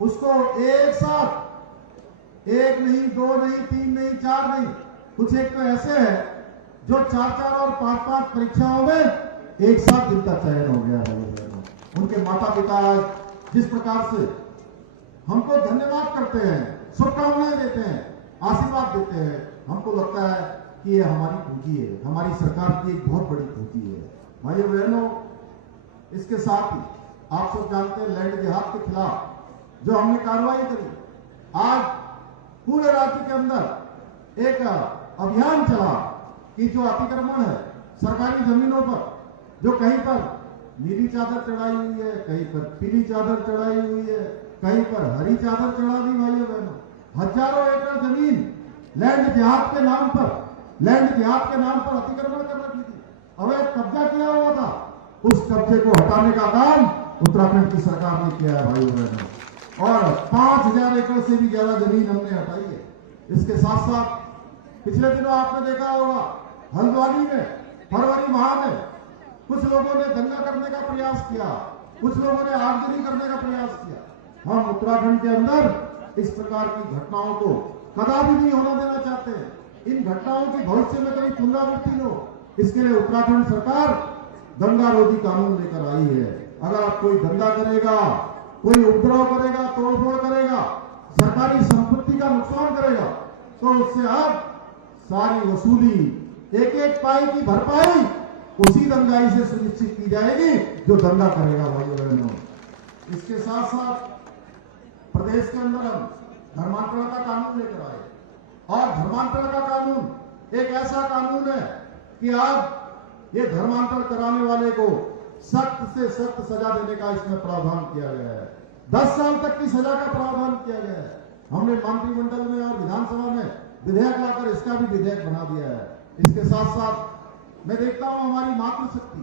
उसको एक साथ, एक नहीं, दो नहीं, तीन नहीं, चार नहीं, कुछ एक तो ऐसे है जो 4-4 और 5-5 परीक्षाओं में एक साथ जिनका चयन हो गया है। उनके माता पिता जिस प्रकार से हमको धन्यवाद करते हैं, शुभकामनाएं देते हैं, आशीर्वाद देते हैं, हमको लगता है कि ये हमारी पूंजी है, हमारी सरकार की एक बहुत बड़ी पूंजी है। भाइयों बहनों, इसके साथ ही आप सब जानते हैं लैंड जिहाद के खिलाफ जो हमने कार्रवाई करी, आज पूरे राज्य के अंदर एक अभियान चला कि जो अतिक्रमण है सरकारी जमीनों पर, जो कहीं पर नीली चादर चढ़ाई हुई है, कहीं पर पीली चादर चढ़ाई हुई है, कहीं पर हरी चादर चढ़ा दी। भाइयों बहनों, हजारों एकड़ जमीन लैंड जिहाद के नाम पर, लैंड जिहाद के नाम पर अतिक्रमण कर रखी थी, अवैध कब्जा किया हुआ था। उस कब्जे को हटाने का काम उत्तराखंड की सरकार ने किया है भाइयों बहनों, और 5000 एकड़ से भी ज्यादा जमीन हमने हटाई है। इसके साथ साथ पिछले दिनों आपने देखा होगा हल्द्वानी में फरवरी माह में कुछ लोगों ने दंगा करने का प्रयास किया, कुछ लोगों ने आगजनी करने का प्रयास किया। हम उत्तराखंड के अंदर इस प्रकार की घटनाओं को कदापि नहीं होना देना चाहते हैं। इन घटनाओं की भविष्य में कभी पुनरावृत्ति न हो, इसके लिए उत्तराखंड सरकार दंगा रोधी कानून लेकर आई है। अगर आप कोई दंगा करेगा, कोई उपद्रव करेगा, तोड़फोड़ करेगा, सरकारी संपत्ति का नुकसान करेगा, तो उससे आप सारी वसूली, एक एक पाई की भरपाई उसी दंगाई से सुनिश्चित की जाएगी जो दंगा करेगा। भाइयों बहनों, इसके साथ साथ प्रदेश के अंदर हम धर्मांतरण का कानून लेकर आए, और धर्मांतरण का कानून एक ऐसा कानून है कि आज ये धर्मांतरण कराने वाले को सख्त से सख्त सजा देने का इसमें प्रावधान किया गया है। 10 साल तक की सजा का प्रावधान किया गया है। हमने मंत्रिमंडल में और विधानसभा में विधेयक लाकर इसका भी विधेयक बना दिया है। इसके साथ साथ मैं देखता हूं हमारी मातृशक्ति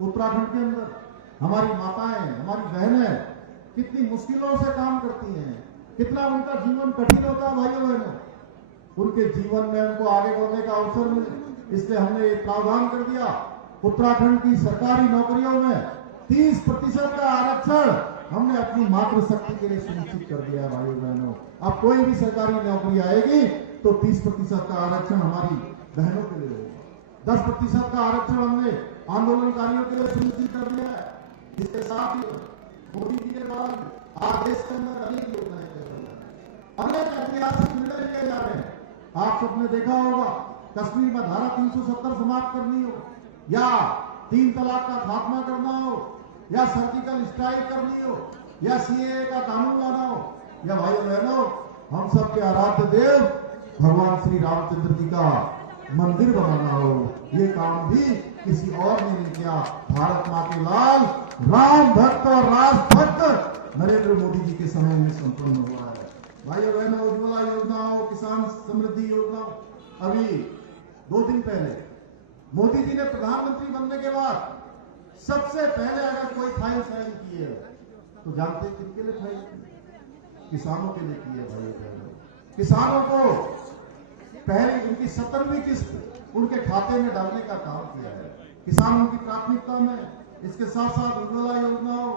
उत्तराखंड के अंदर, हमारी माताएं, हमारी बहनें कितनी मुश्किलों से काम करती हैं, कितना उनका जीवन कठिन होता है। भाइयों बहनों, उनके जीवन में उनको आगे बढ़ने का अवसर मिले, इसलिए हमने ये प्रावधान कर दिया। उत्तराखंड की सरकारी नौकरियों में 30% का आरक्षण हमने अपनी मातृशक्ति के लिए सुनिश्चित कर दिया है। भाइयों बहनों, अब कोई भी सरकारी नौकरी आएगी तो 30% का आरक्षण हमारी बहनों के लिए होगा। 10% का आरक्षण हमने आंदोलनकारियों के लिए सुनिश्चित कर दिया है। इसके साथ ही मोदी जी के बाद आज देश के अंदर अनेक योजनाएं चल रही हैं, अनेक ऐतिहासिक निर्णय लिए जा रहे हैं। आप सबने देखा होगा कश्मीर में धारा 370 समाप्त करनी हो, या 3 तलाक का खात्मा करना हो, या सर्जिकल स्ट्राइक करनी हो, या सीएए का कानून लाना हो, या भाइयों बहनों, हम सबके आराध्य देव भगवान श्री रामचंद्र जी का मंदिर बनाना हो, ये काम भी किसी और ने नहीं किया। भारत माँ के लाल राम भक्त और राज भक्त नरेंद्र मोदी जी के समय में संपन्न हुआ है। भाइयों बहनों, उज्ज्वला योजना हो, किसान समृद्धि योजना हो, अभी 2 दिन पहले मोदी जी ने प्रधानमंत्री बनने के बाद सबसे पहले अगर कोई फाइल साइन की है तो जानते हैं किसके लिए फाइल की? किसानों के लिए की है। भाइयों बहनों, किसानों को पहले उनकी 17वीं किस्त उनके खाते में डालने का काम किया है। किसानों की प्राथमिकता में इसके साथ साथ उज्ज्वला योजना हो,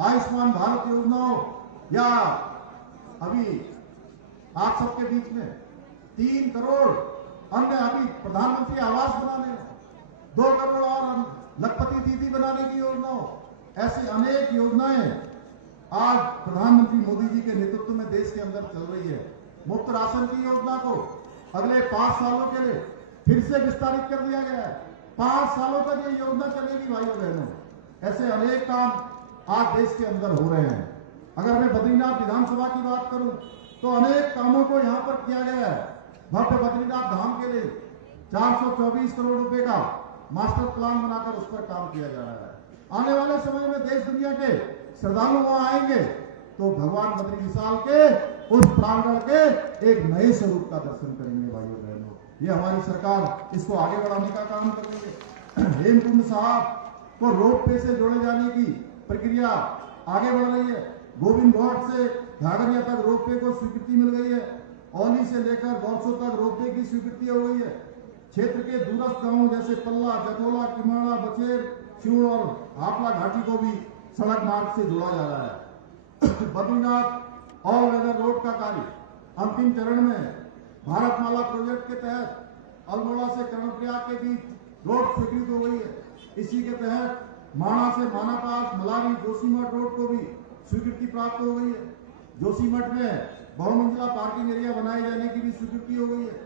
आयुष्मान भारत योजना हो, या अभी आप सबके बीच में 3 करोड़ अन्य अभी प्रधानमंत्री आवास बनाने, 2 करोड़ और लखपति दीदी बनाने की योजना हो, ऐसी अनेक योजनाएं आज प्रधानमंत्री मोदी जी के नेतृत्व में देश के अंदर चल रही है। मुफ्त राशन की योजना को अगले 5 सालों के लिए फिर से विस्तारित कर दिया गया है। 5 सालों तक ये योजना चलेगी। भाइयों बहनों, ऐसे अनेक काम आज देश के अंदर हो रहे हैं। अगर मैं बद्रीनाथ विधानसभा की बात करूं तो अनेक कामों को यहां पर किया गया है। भव्य बद्रीनाथ धाम के लिए 424 करोड़ रुपए का मास्टर प्लान बनाकर उस पर काम किया जा रहा है। आने वाले समय में देश दुनिया के श्रद्धालु वहां आएंगे तो भगवान बद्री विशाल के उस प्रांगण के एक नए स्वरूप का दर्शन करेंगे। भाइयों बहनों, ये हमारी सरकार इसको आगे बढ़ाने का काम कर रही है। हेमकुंड साहब को रोपवे से जोड़े जाने की प्रक्रिया आगे बढ़ रही है। गोविंद घाट से घाघरिया तक रोपवे को स्वीकृति मिल गई है। औली से लेकर बौसो तक रोपवे की स्वीकृति हो गई है। क्षेत्र के दूरस्थ गांवों जैसे पल्ला, जटोला, किमाड़ा, बचेर, शिव और हापला घाटी को भी सड़क मार्ग से जोड़ा जा रहा है। बद्रीनाथ ऑल वेदर रोड का कार्य अंतिम चरण में है। भारतमाला प्रोजेक्ट के तहत अल्मोड़ा से कर्णप्रयाग के बीच रोड स्वीकृत हो गई है। इसी के तहत माणा से माना पास, मलारी, जोशीमठ रोड को भी स्वीकृति प्राप्त हो गई है। जोशीमठ में बहुमंजिला पार्किंग एरिया बनाए जाने की भी स्वीकृति हो गई है।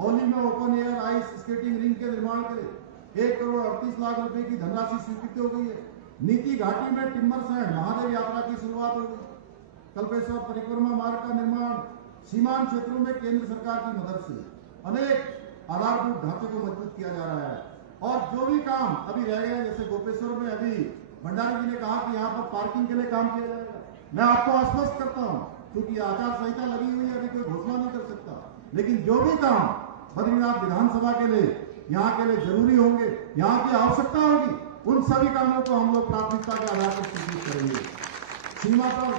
औली में open air ice skating ring के निर्माण के लिए 1 करोड़ 38 लाख रुपए की धनराशि स्वीकृति हो गई है। नीति घाटी में टिम्बर सैंड महादेव यात्रा की शुरुआत हो गई। कल्पेश्वर परिक्रमा मार्ग का निर्माण सीमांत क्षेत्रों में केंद्र सरकार की मदद से अनेक आधारभूत ढांचे को मजबूत किया जा रहा है। और जो भी काम अभी रह गए, जैसे गोपेश्वर में अभी भंडारी जी ने कहा कि यहाँ पर पार्किंग के लिए काम किया जाएगा। मैं आपको आश्वस्त करता हूँ, क्योंकि आचार संहिता लगी हुई है, अभी कोई घोषणा नहीं कर सकता, लेकिन जो भी काम बद्रीनाथ विधानसभा के लिए, यहाँ के लिए जरूरी होंगे, यहाँ की आवश्यकता होगी, उन सभी कामों को हम लोग प्राथमिकता के आधार पर स्वीकृत करेंगे। सीमा पर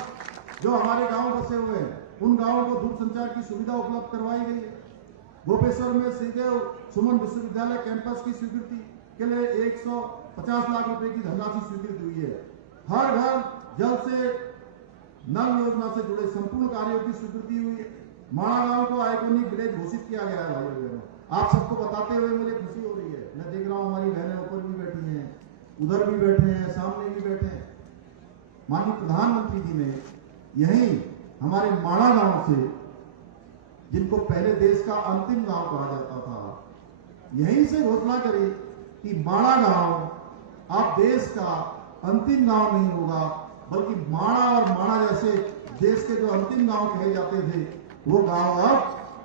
जो हमारे गांव बसे हुए हैं, उन गांवों को दूरसंचार की सुविधा उपलब्ध करवाई गई है। गोपेश्वर में श्रीदेव सुमन विश्वविद्यालय कैंपस की स्वीकृति के लिए 150 लाख रुपए की धनराशि स्वीकृत हुई है। हर घर जल से नल योजना से जुड़े संपूर्ण कार्यों की स्वीकृति हुई है। माणा गांव को आइकॉनिक विलेज घोषित किया गया है। भाइयों बहनों, आप सबको बताते हुए मुझे खुशी हो रही है। मैं देख रहा हूं हमारी बहनें ऊपर भी बैठी हैं, उधर भी बैठे हैं, सामने भी बैठे हैं। माननीय प्रधानमंत्री जी ने यही हमारे माणा गांव से, जिनको पहले देश का अंतिम गांव कहा जाता था, यहीं से घोषणा करी कि माणा गांव अब देश का अंतिम गांव नहीं होगा, बल्कि माणा और माणा जैसे देश के जो अंतिम गांव कहे जाते थे, वो गांव अब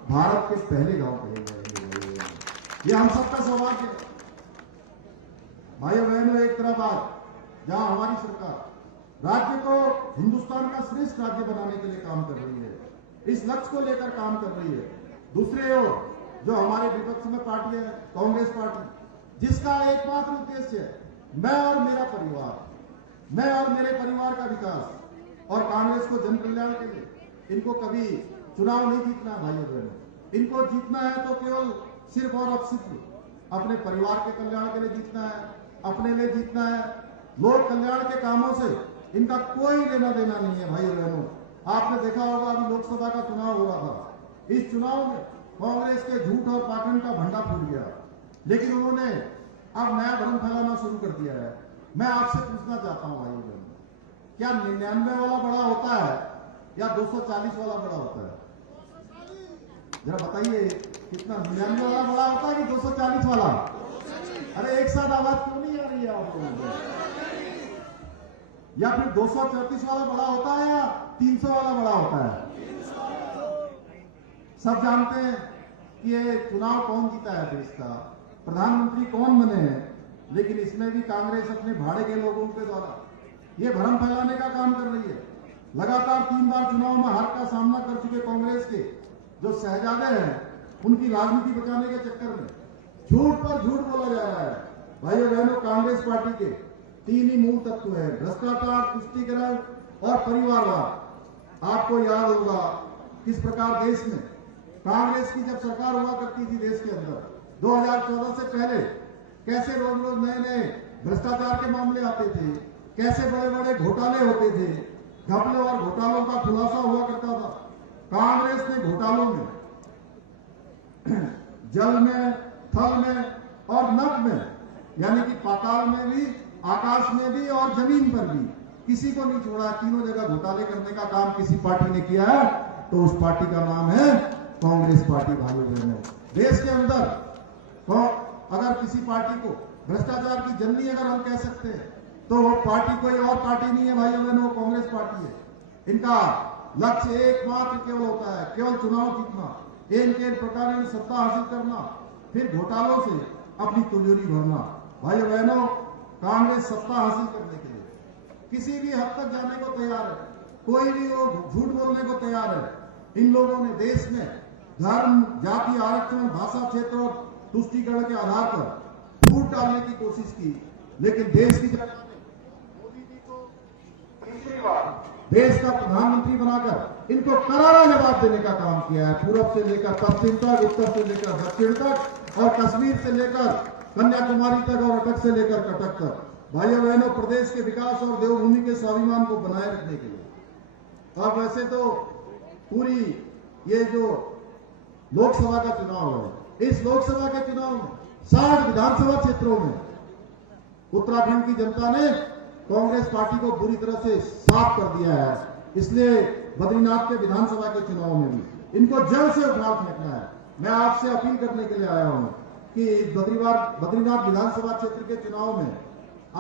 भारत के पहले गांव कहे जाएंगे। ये हम सबका सौभाग्य है। भाइयों बहनों, एक तरफ आज जहां हमारी सरकार राज्य को हिंदुस्तान का श्रेष्ठ राज्य बनाने के लिए काम कर रही है, इस लक्ष्य को लेकर काम कर रही है, दूसरे ओर जो हमारे विपक्ष में पार्टियां हैं, कांग्रेस पार्टी, जिसका एकमात्र उद्देश्य है मैं और मेरा परिवार, मैं और मेरे परिवार का विकास, और कांग्रेस को जन कल्याण के लिए, इनको कभी चुनाव नहीं जीतना है। भाइयों बहनों, इनको जीतना है तो केवल सिर्फ और अब सिर्फ अपने परिवार के कल्याण के लिए जीतना है, अपने लिए जीतना है। लोक कल्याण के कामों से इनका कोई लेना देना नहीं है। भाइयों बहनों, आपने देखा होगा अभी लोकसभा का चुनाव हो रहा था, इस चुनाव में कांग्रेस के झूठ और पाखंड का भंडा फूट गया, लेकिन उन्होंने अब नया भ्रम फैलाना शुरू कर दिया है। मैं आपसे पूछना चाहता हूं भाइयों बहनों, क्या 99 वाला बड़ा होता है या 240 वाला बड़ा होता है? जरा बताइए, कितना 99 वाला बड़ा होता है कि 240 वाला? अरे एक साथ आवाज क्यों नहीं आ रही है आप लोगों को? या फिर 234 वाला बड़ा होता है या 300 वाला बड़ा होता है? सब जानते हैं कि ये चुनाव कौन जीता है देश का, प्रधानमंत्री कौन बने हैं, लेकिन इसमें भी कांग्रेस अपने भाड़े के लोगों के द्वारा ये भ्रम फैलाने का काम कर रही है। लगातार 3 बार चुनाव में हार का सामना कर चुके कांग्रेस के जो शहजादे हैं, उनकी राजनीति बचाने के चक्कर में झूठ पर झूठ बोला जा रहा है। भाइयों बहनों, कांग्रेस पार्टी के 3 ही मूल तत्व है, भ्रष्टाचार, तुष्टीकरण और परिवारवाद। आपको याद होगा किस प्रकार देश में कांग्रेस की जब सरकार हुआ करती थी देश के अंदर 2014 से पहले कैसे रोज रोज नए नए भ्रष्टाचार के मामले आते थे, कैसे बड़े बड़े घोटाले होते थे, घपले और घोटालों का खुलासा हुआ करता था। कांग्रेस ने घोटालों में जल में, थल में और नभ में, यानी कि पाताल में भी, आकाश में भी और जमीन पर भी किसी को नहीं छोड़ा। तीनों जगह घोटाले करने का काम किसी पार्टी ने किया है तो उस पार्टी का नाम है कांग्रेस पार्टी। भाइयों बहनों, देश के अंदर तो अगर किसी पार्टी को भ्रष्टाचार की जननी अगर हम कह सकते हैं तो वो पार्टी कोई और पार्टी नहीं है भाइयों बहनों, वो कांग्रेस पार्टी है। इनका लक्ष्य एकमात्र केवल होता है, केवल चुनाव जीतना, एक प्रकार की सत्ता हासिल करना, फिर घोटालों से अपनी तिजोरी भरना। भाइयों बहनों, कांग्रेस सत्ता हासिल करने के लिए किसी भी हद तक जाने को तैयार है, कोई भी वो झूठ बोलने को तैयार है। इन लोगों ने देश में धर्म, जाति, आरक्षण, भाषा, क्षेत्र और तुष्टीकरण के आधार पर फूट डालने की कोशिश की, लेकिन देश की जनता ने मोदी जी को तीसरी बार देश का प्रधानमंत्री बनाकर इनको करारा जवाब देने का काम किया है। पूरब से लेकर पश्चिम तक, उत्तर से लेकर दक्षिण तक और कश्मीर से लेकर कन्याकुमारी तक और अटक से लेकर कटक तक। भाइयों बहनों, प्रदेश के विकास और देवभूमि के स्वाभिमान को बनाए रखने के लिए अब वैसे तो पूरी ये जो लोकसभा का चुनाव है, इस लोकसभा के चुनाव में 60 विधानसभा क्षेत्रों में उत्तराखंड की जनता ने कांग्रेस पार्टी को बुरी तरह से साफ कर दिया है। इसलिए बद्रीनाथ के विधानसभा के चुनाव में भी इनको जड़ से उखाड़ फेंकना है। मैं आपसे अपील करने के लिए आया हूं कि बद्रीनाथ विधानसभा क्षेत्र के चुनाव में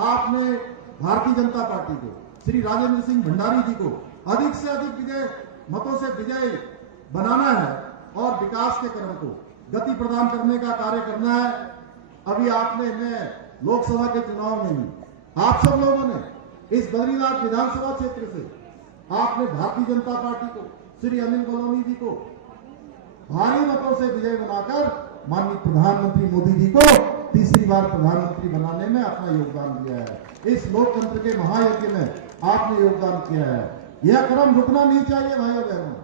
आपने भारतीय जनता पार्टी को, श्री राजेंद्र सिंह भंडारी जी को अधिक से अधिक विजय मतों से विजय बनाना है और विकास के क्रम को गति प्रदान करने का कार्य करना है। अभी आपने लोकसभा के चुनाव में भी आप सब लोगों ने इस बद्रीनाथ विधानसभा क्षेत्र से आपने भारतीय जनता पार्टी को, श्री अनिल बलूनी जी को भारी मतों से विजय बनाकर माननीय प्रधानमंत्री मोदी जी को तीसरी बार प्रधानमंत्री बनाने में अपना योगदान दिया है। इस लोकतंत्र के महायज्ञ में आपने योगदान किया है। यह क्रम रुकना नहीं चाहिए भाइयों बहनों।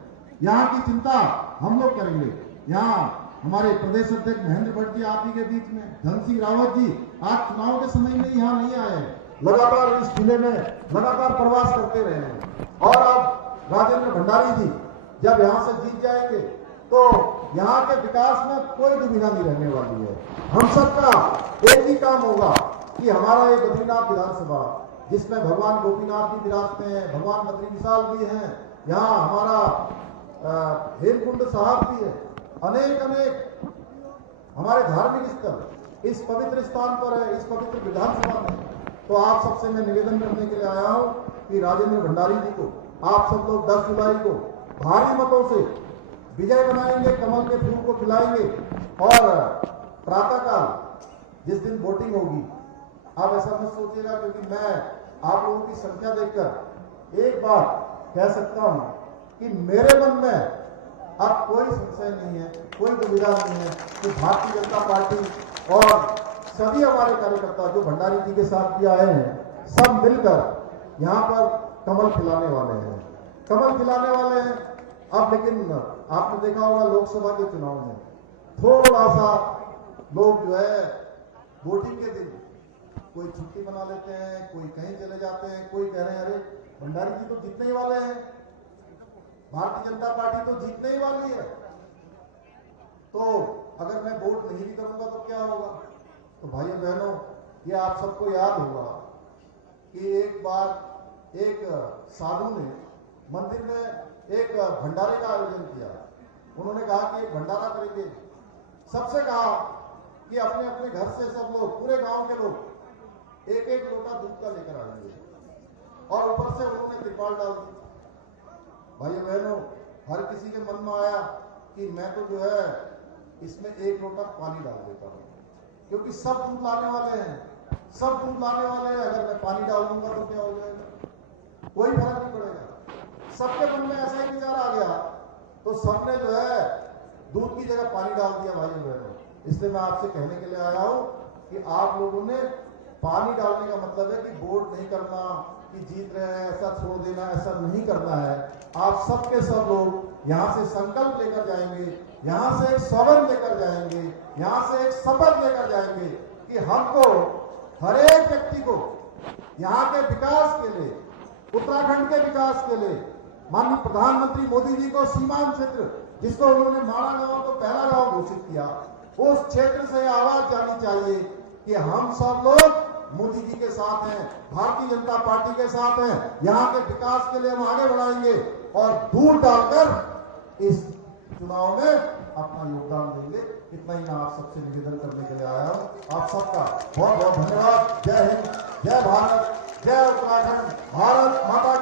यहाँ की चिंता हम लोग करेंगे। यहाँ हमारे प्रदेश अध्यक्ष महेंद्र भट्ट जी आप ही के बीच में, धन सिंह रावत जी आज चुनाव के समय में यहाँ नहीं आए, लगातार इस जिले में लगातार प्रवास करते रहे हैं। और अब राजेंद्र भंडारी जी जब यहाँ से जीत जाएंगे तो यहाँ के विकास में कोई दुविधा नहीं रहने वाली है। हम सबका एक ही काम होगा कि हमारा ये बद्रीनाथ विधानसभा, जिसमें भगवान गोपीनाथ भी विराजते हैं, भगवान बद्री विशाल भी हैं, यहाँ हमारा हेमकुंड साहब भी है, अनेक हमारे धार्मिक स्थल इस पवित्र स्थान पर है, इस पवित्र विधानसभा में। तो आप सबसे मैं निवेदन करने के लिए आया हूं कि राजेंद्र भंडारी जी को आप सब लोग 10 जुलाई को भारी मतों से विजय बनाएंगे, कमल के फूल को खिलाएंगे। और प्रातःकाल जिस दिन वोटिंग होगी, आप ऐसा मत सोचिएगा, क्योंकि मैं आप लोगों की संख्या देखकर एक बात कह सकता हूं कि मेरे मन में अब कोई संशय नहीं है, कोई दुविधा नहीं है कि भारतीय जनता पार्टी और सभी हमारे कार्यकर्ता जो भंडारी जी के साथ भी आए हैं, सब मिलकर यहाँ पर कमल खिलाने वाले हैं, कमल खिलाने वाले हैं। अब लेकिन आपने देखा होगा लोकसभा के चुनाव में थोड़ा सा लोग जो है वोटिंग के दिन कोई छुट्टी बना लेते हैं, कोई कहीं चले जाते हैं, कोई कह रहे हैं अरे भंडारी जी तो जीतने ही वाले हैं, भारतीय जनता पार्टी तो जीतने ही वाली है, तो अगर मैं वोट नहीं भी करूंगा तो क्या होगा। तो भाइयों बहनों, ये आप सबको याद होगा कि एक बार एक साधु ने मंदिर में एक भंडारे का आयोजन किया। उन्होंने कहा कि एक भंडारा करेंगे, सबसे कहा कि अपने अपने घर से सब लोग, पूरे गांव के लोग एक एक लोटा दूध का लेकर आएंगे, और ऊपर से उन्होंने त्रिपाल डाल दी। भाइयों बहनों, हर किसी के मन में आया कि मैं तो जो है इसमें 1 लोटा पानी डाल देता हूँ, क्योंकि सब दूध लाने वाले हैं, सब दूध लाने वाले हैं। अगर मैं पानी डाल दूंगा तो क्या हो जाएगा? कोई फर्क नहीं पड़ेगा। सबके मन में ऐसा ही विचार आ गया, तो सबने जो है दूध की जगह पानी डाल दिया भाइयों बहनों। इसलिए मैं आपसे कहने के लिए आया हूं कि आप लोगों ने पानी डालने का मतलब है कि वोट नहीं करना, कि जीत रहे हैं ऐसा छोड़ देना, ऐसा नहीं करना है। आप सबके सब लोग यहाँ से संकल्प लेकर जाएंगे, यहाँ से एक सौगंध लेकर जाएंगे, यहाँ से एक शपथ लेकर जाएंगे कि हमको हर एक व्यक्ति को यहाँ के विकास के लिए, उत्तराखंड के विकास के लिए, माननीय प्रधानमंत्री मोदी जी को सीमांत क्षेत्र, जिसको उन्होंने माड़ा गांव को पहला गांव घोषित किया, उस क्षेत्र से आवाज जानी चाहिए कि हम सब लोग मोदी जी के साथ हैं, भारतीय जनता पार्टी के साथ हैं, यहाँ के विकास के लिए हम आगे बढ़ाएंगे और दूर डालकर इस चुनाव में अपना योगदान देंगे। इतना ही मैं आप सबसे निवेदन करने के लिए आया हूँ। आप सबका बहुत बहुत धन्यवाद। जय हिंद, जय भारत, जय उत्तराखंड, भारत माता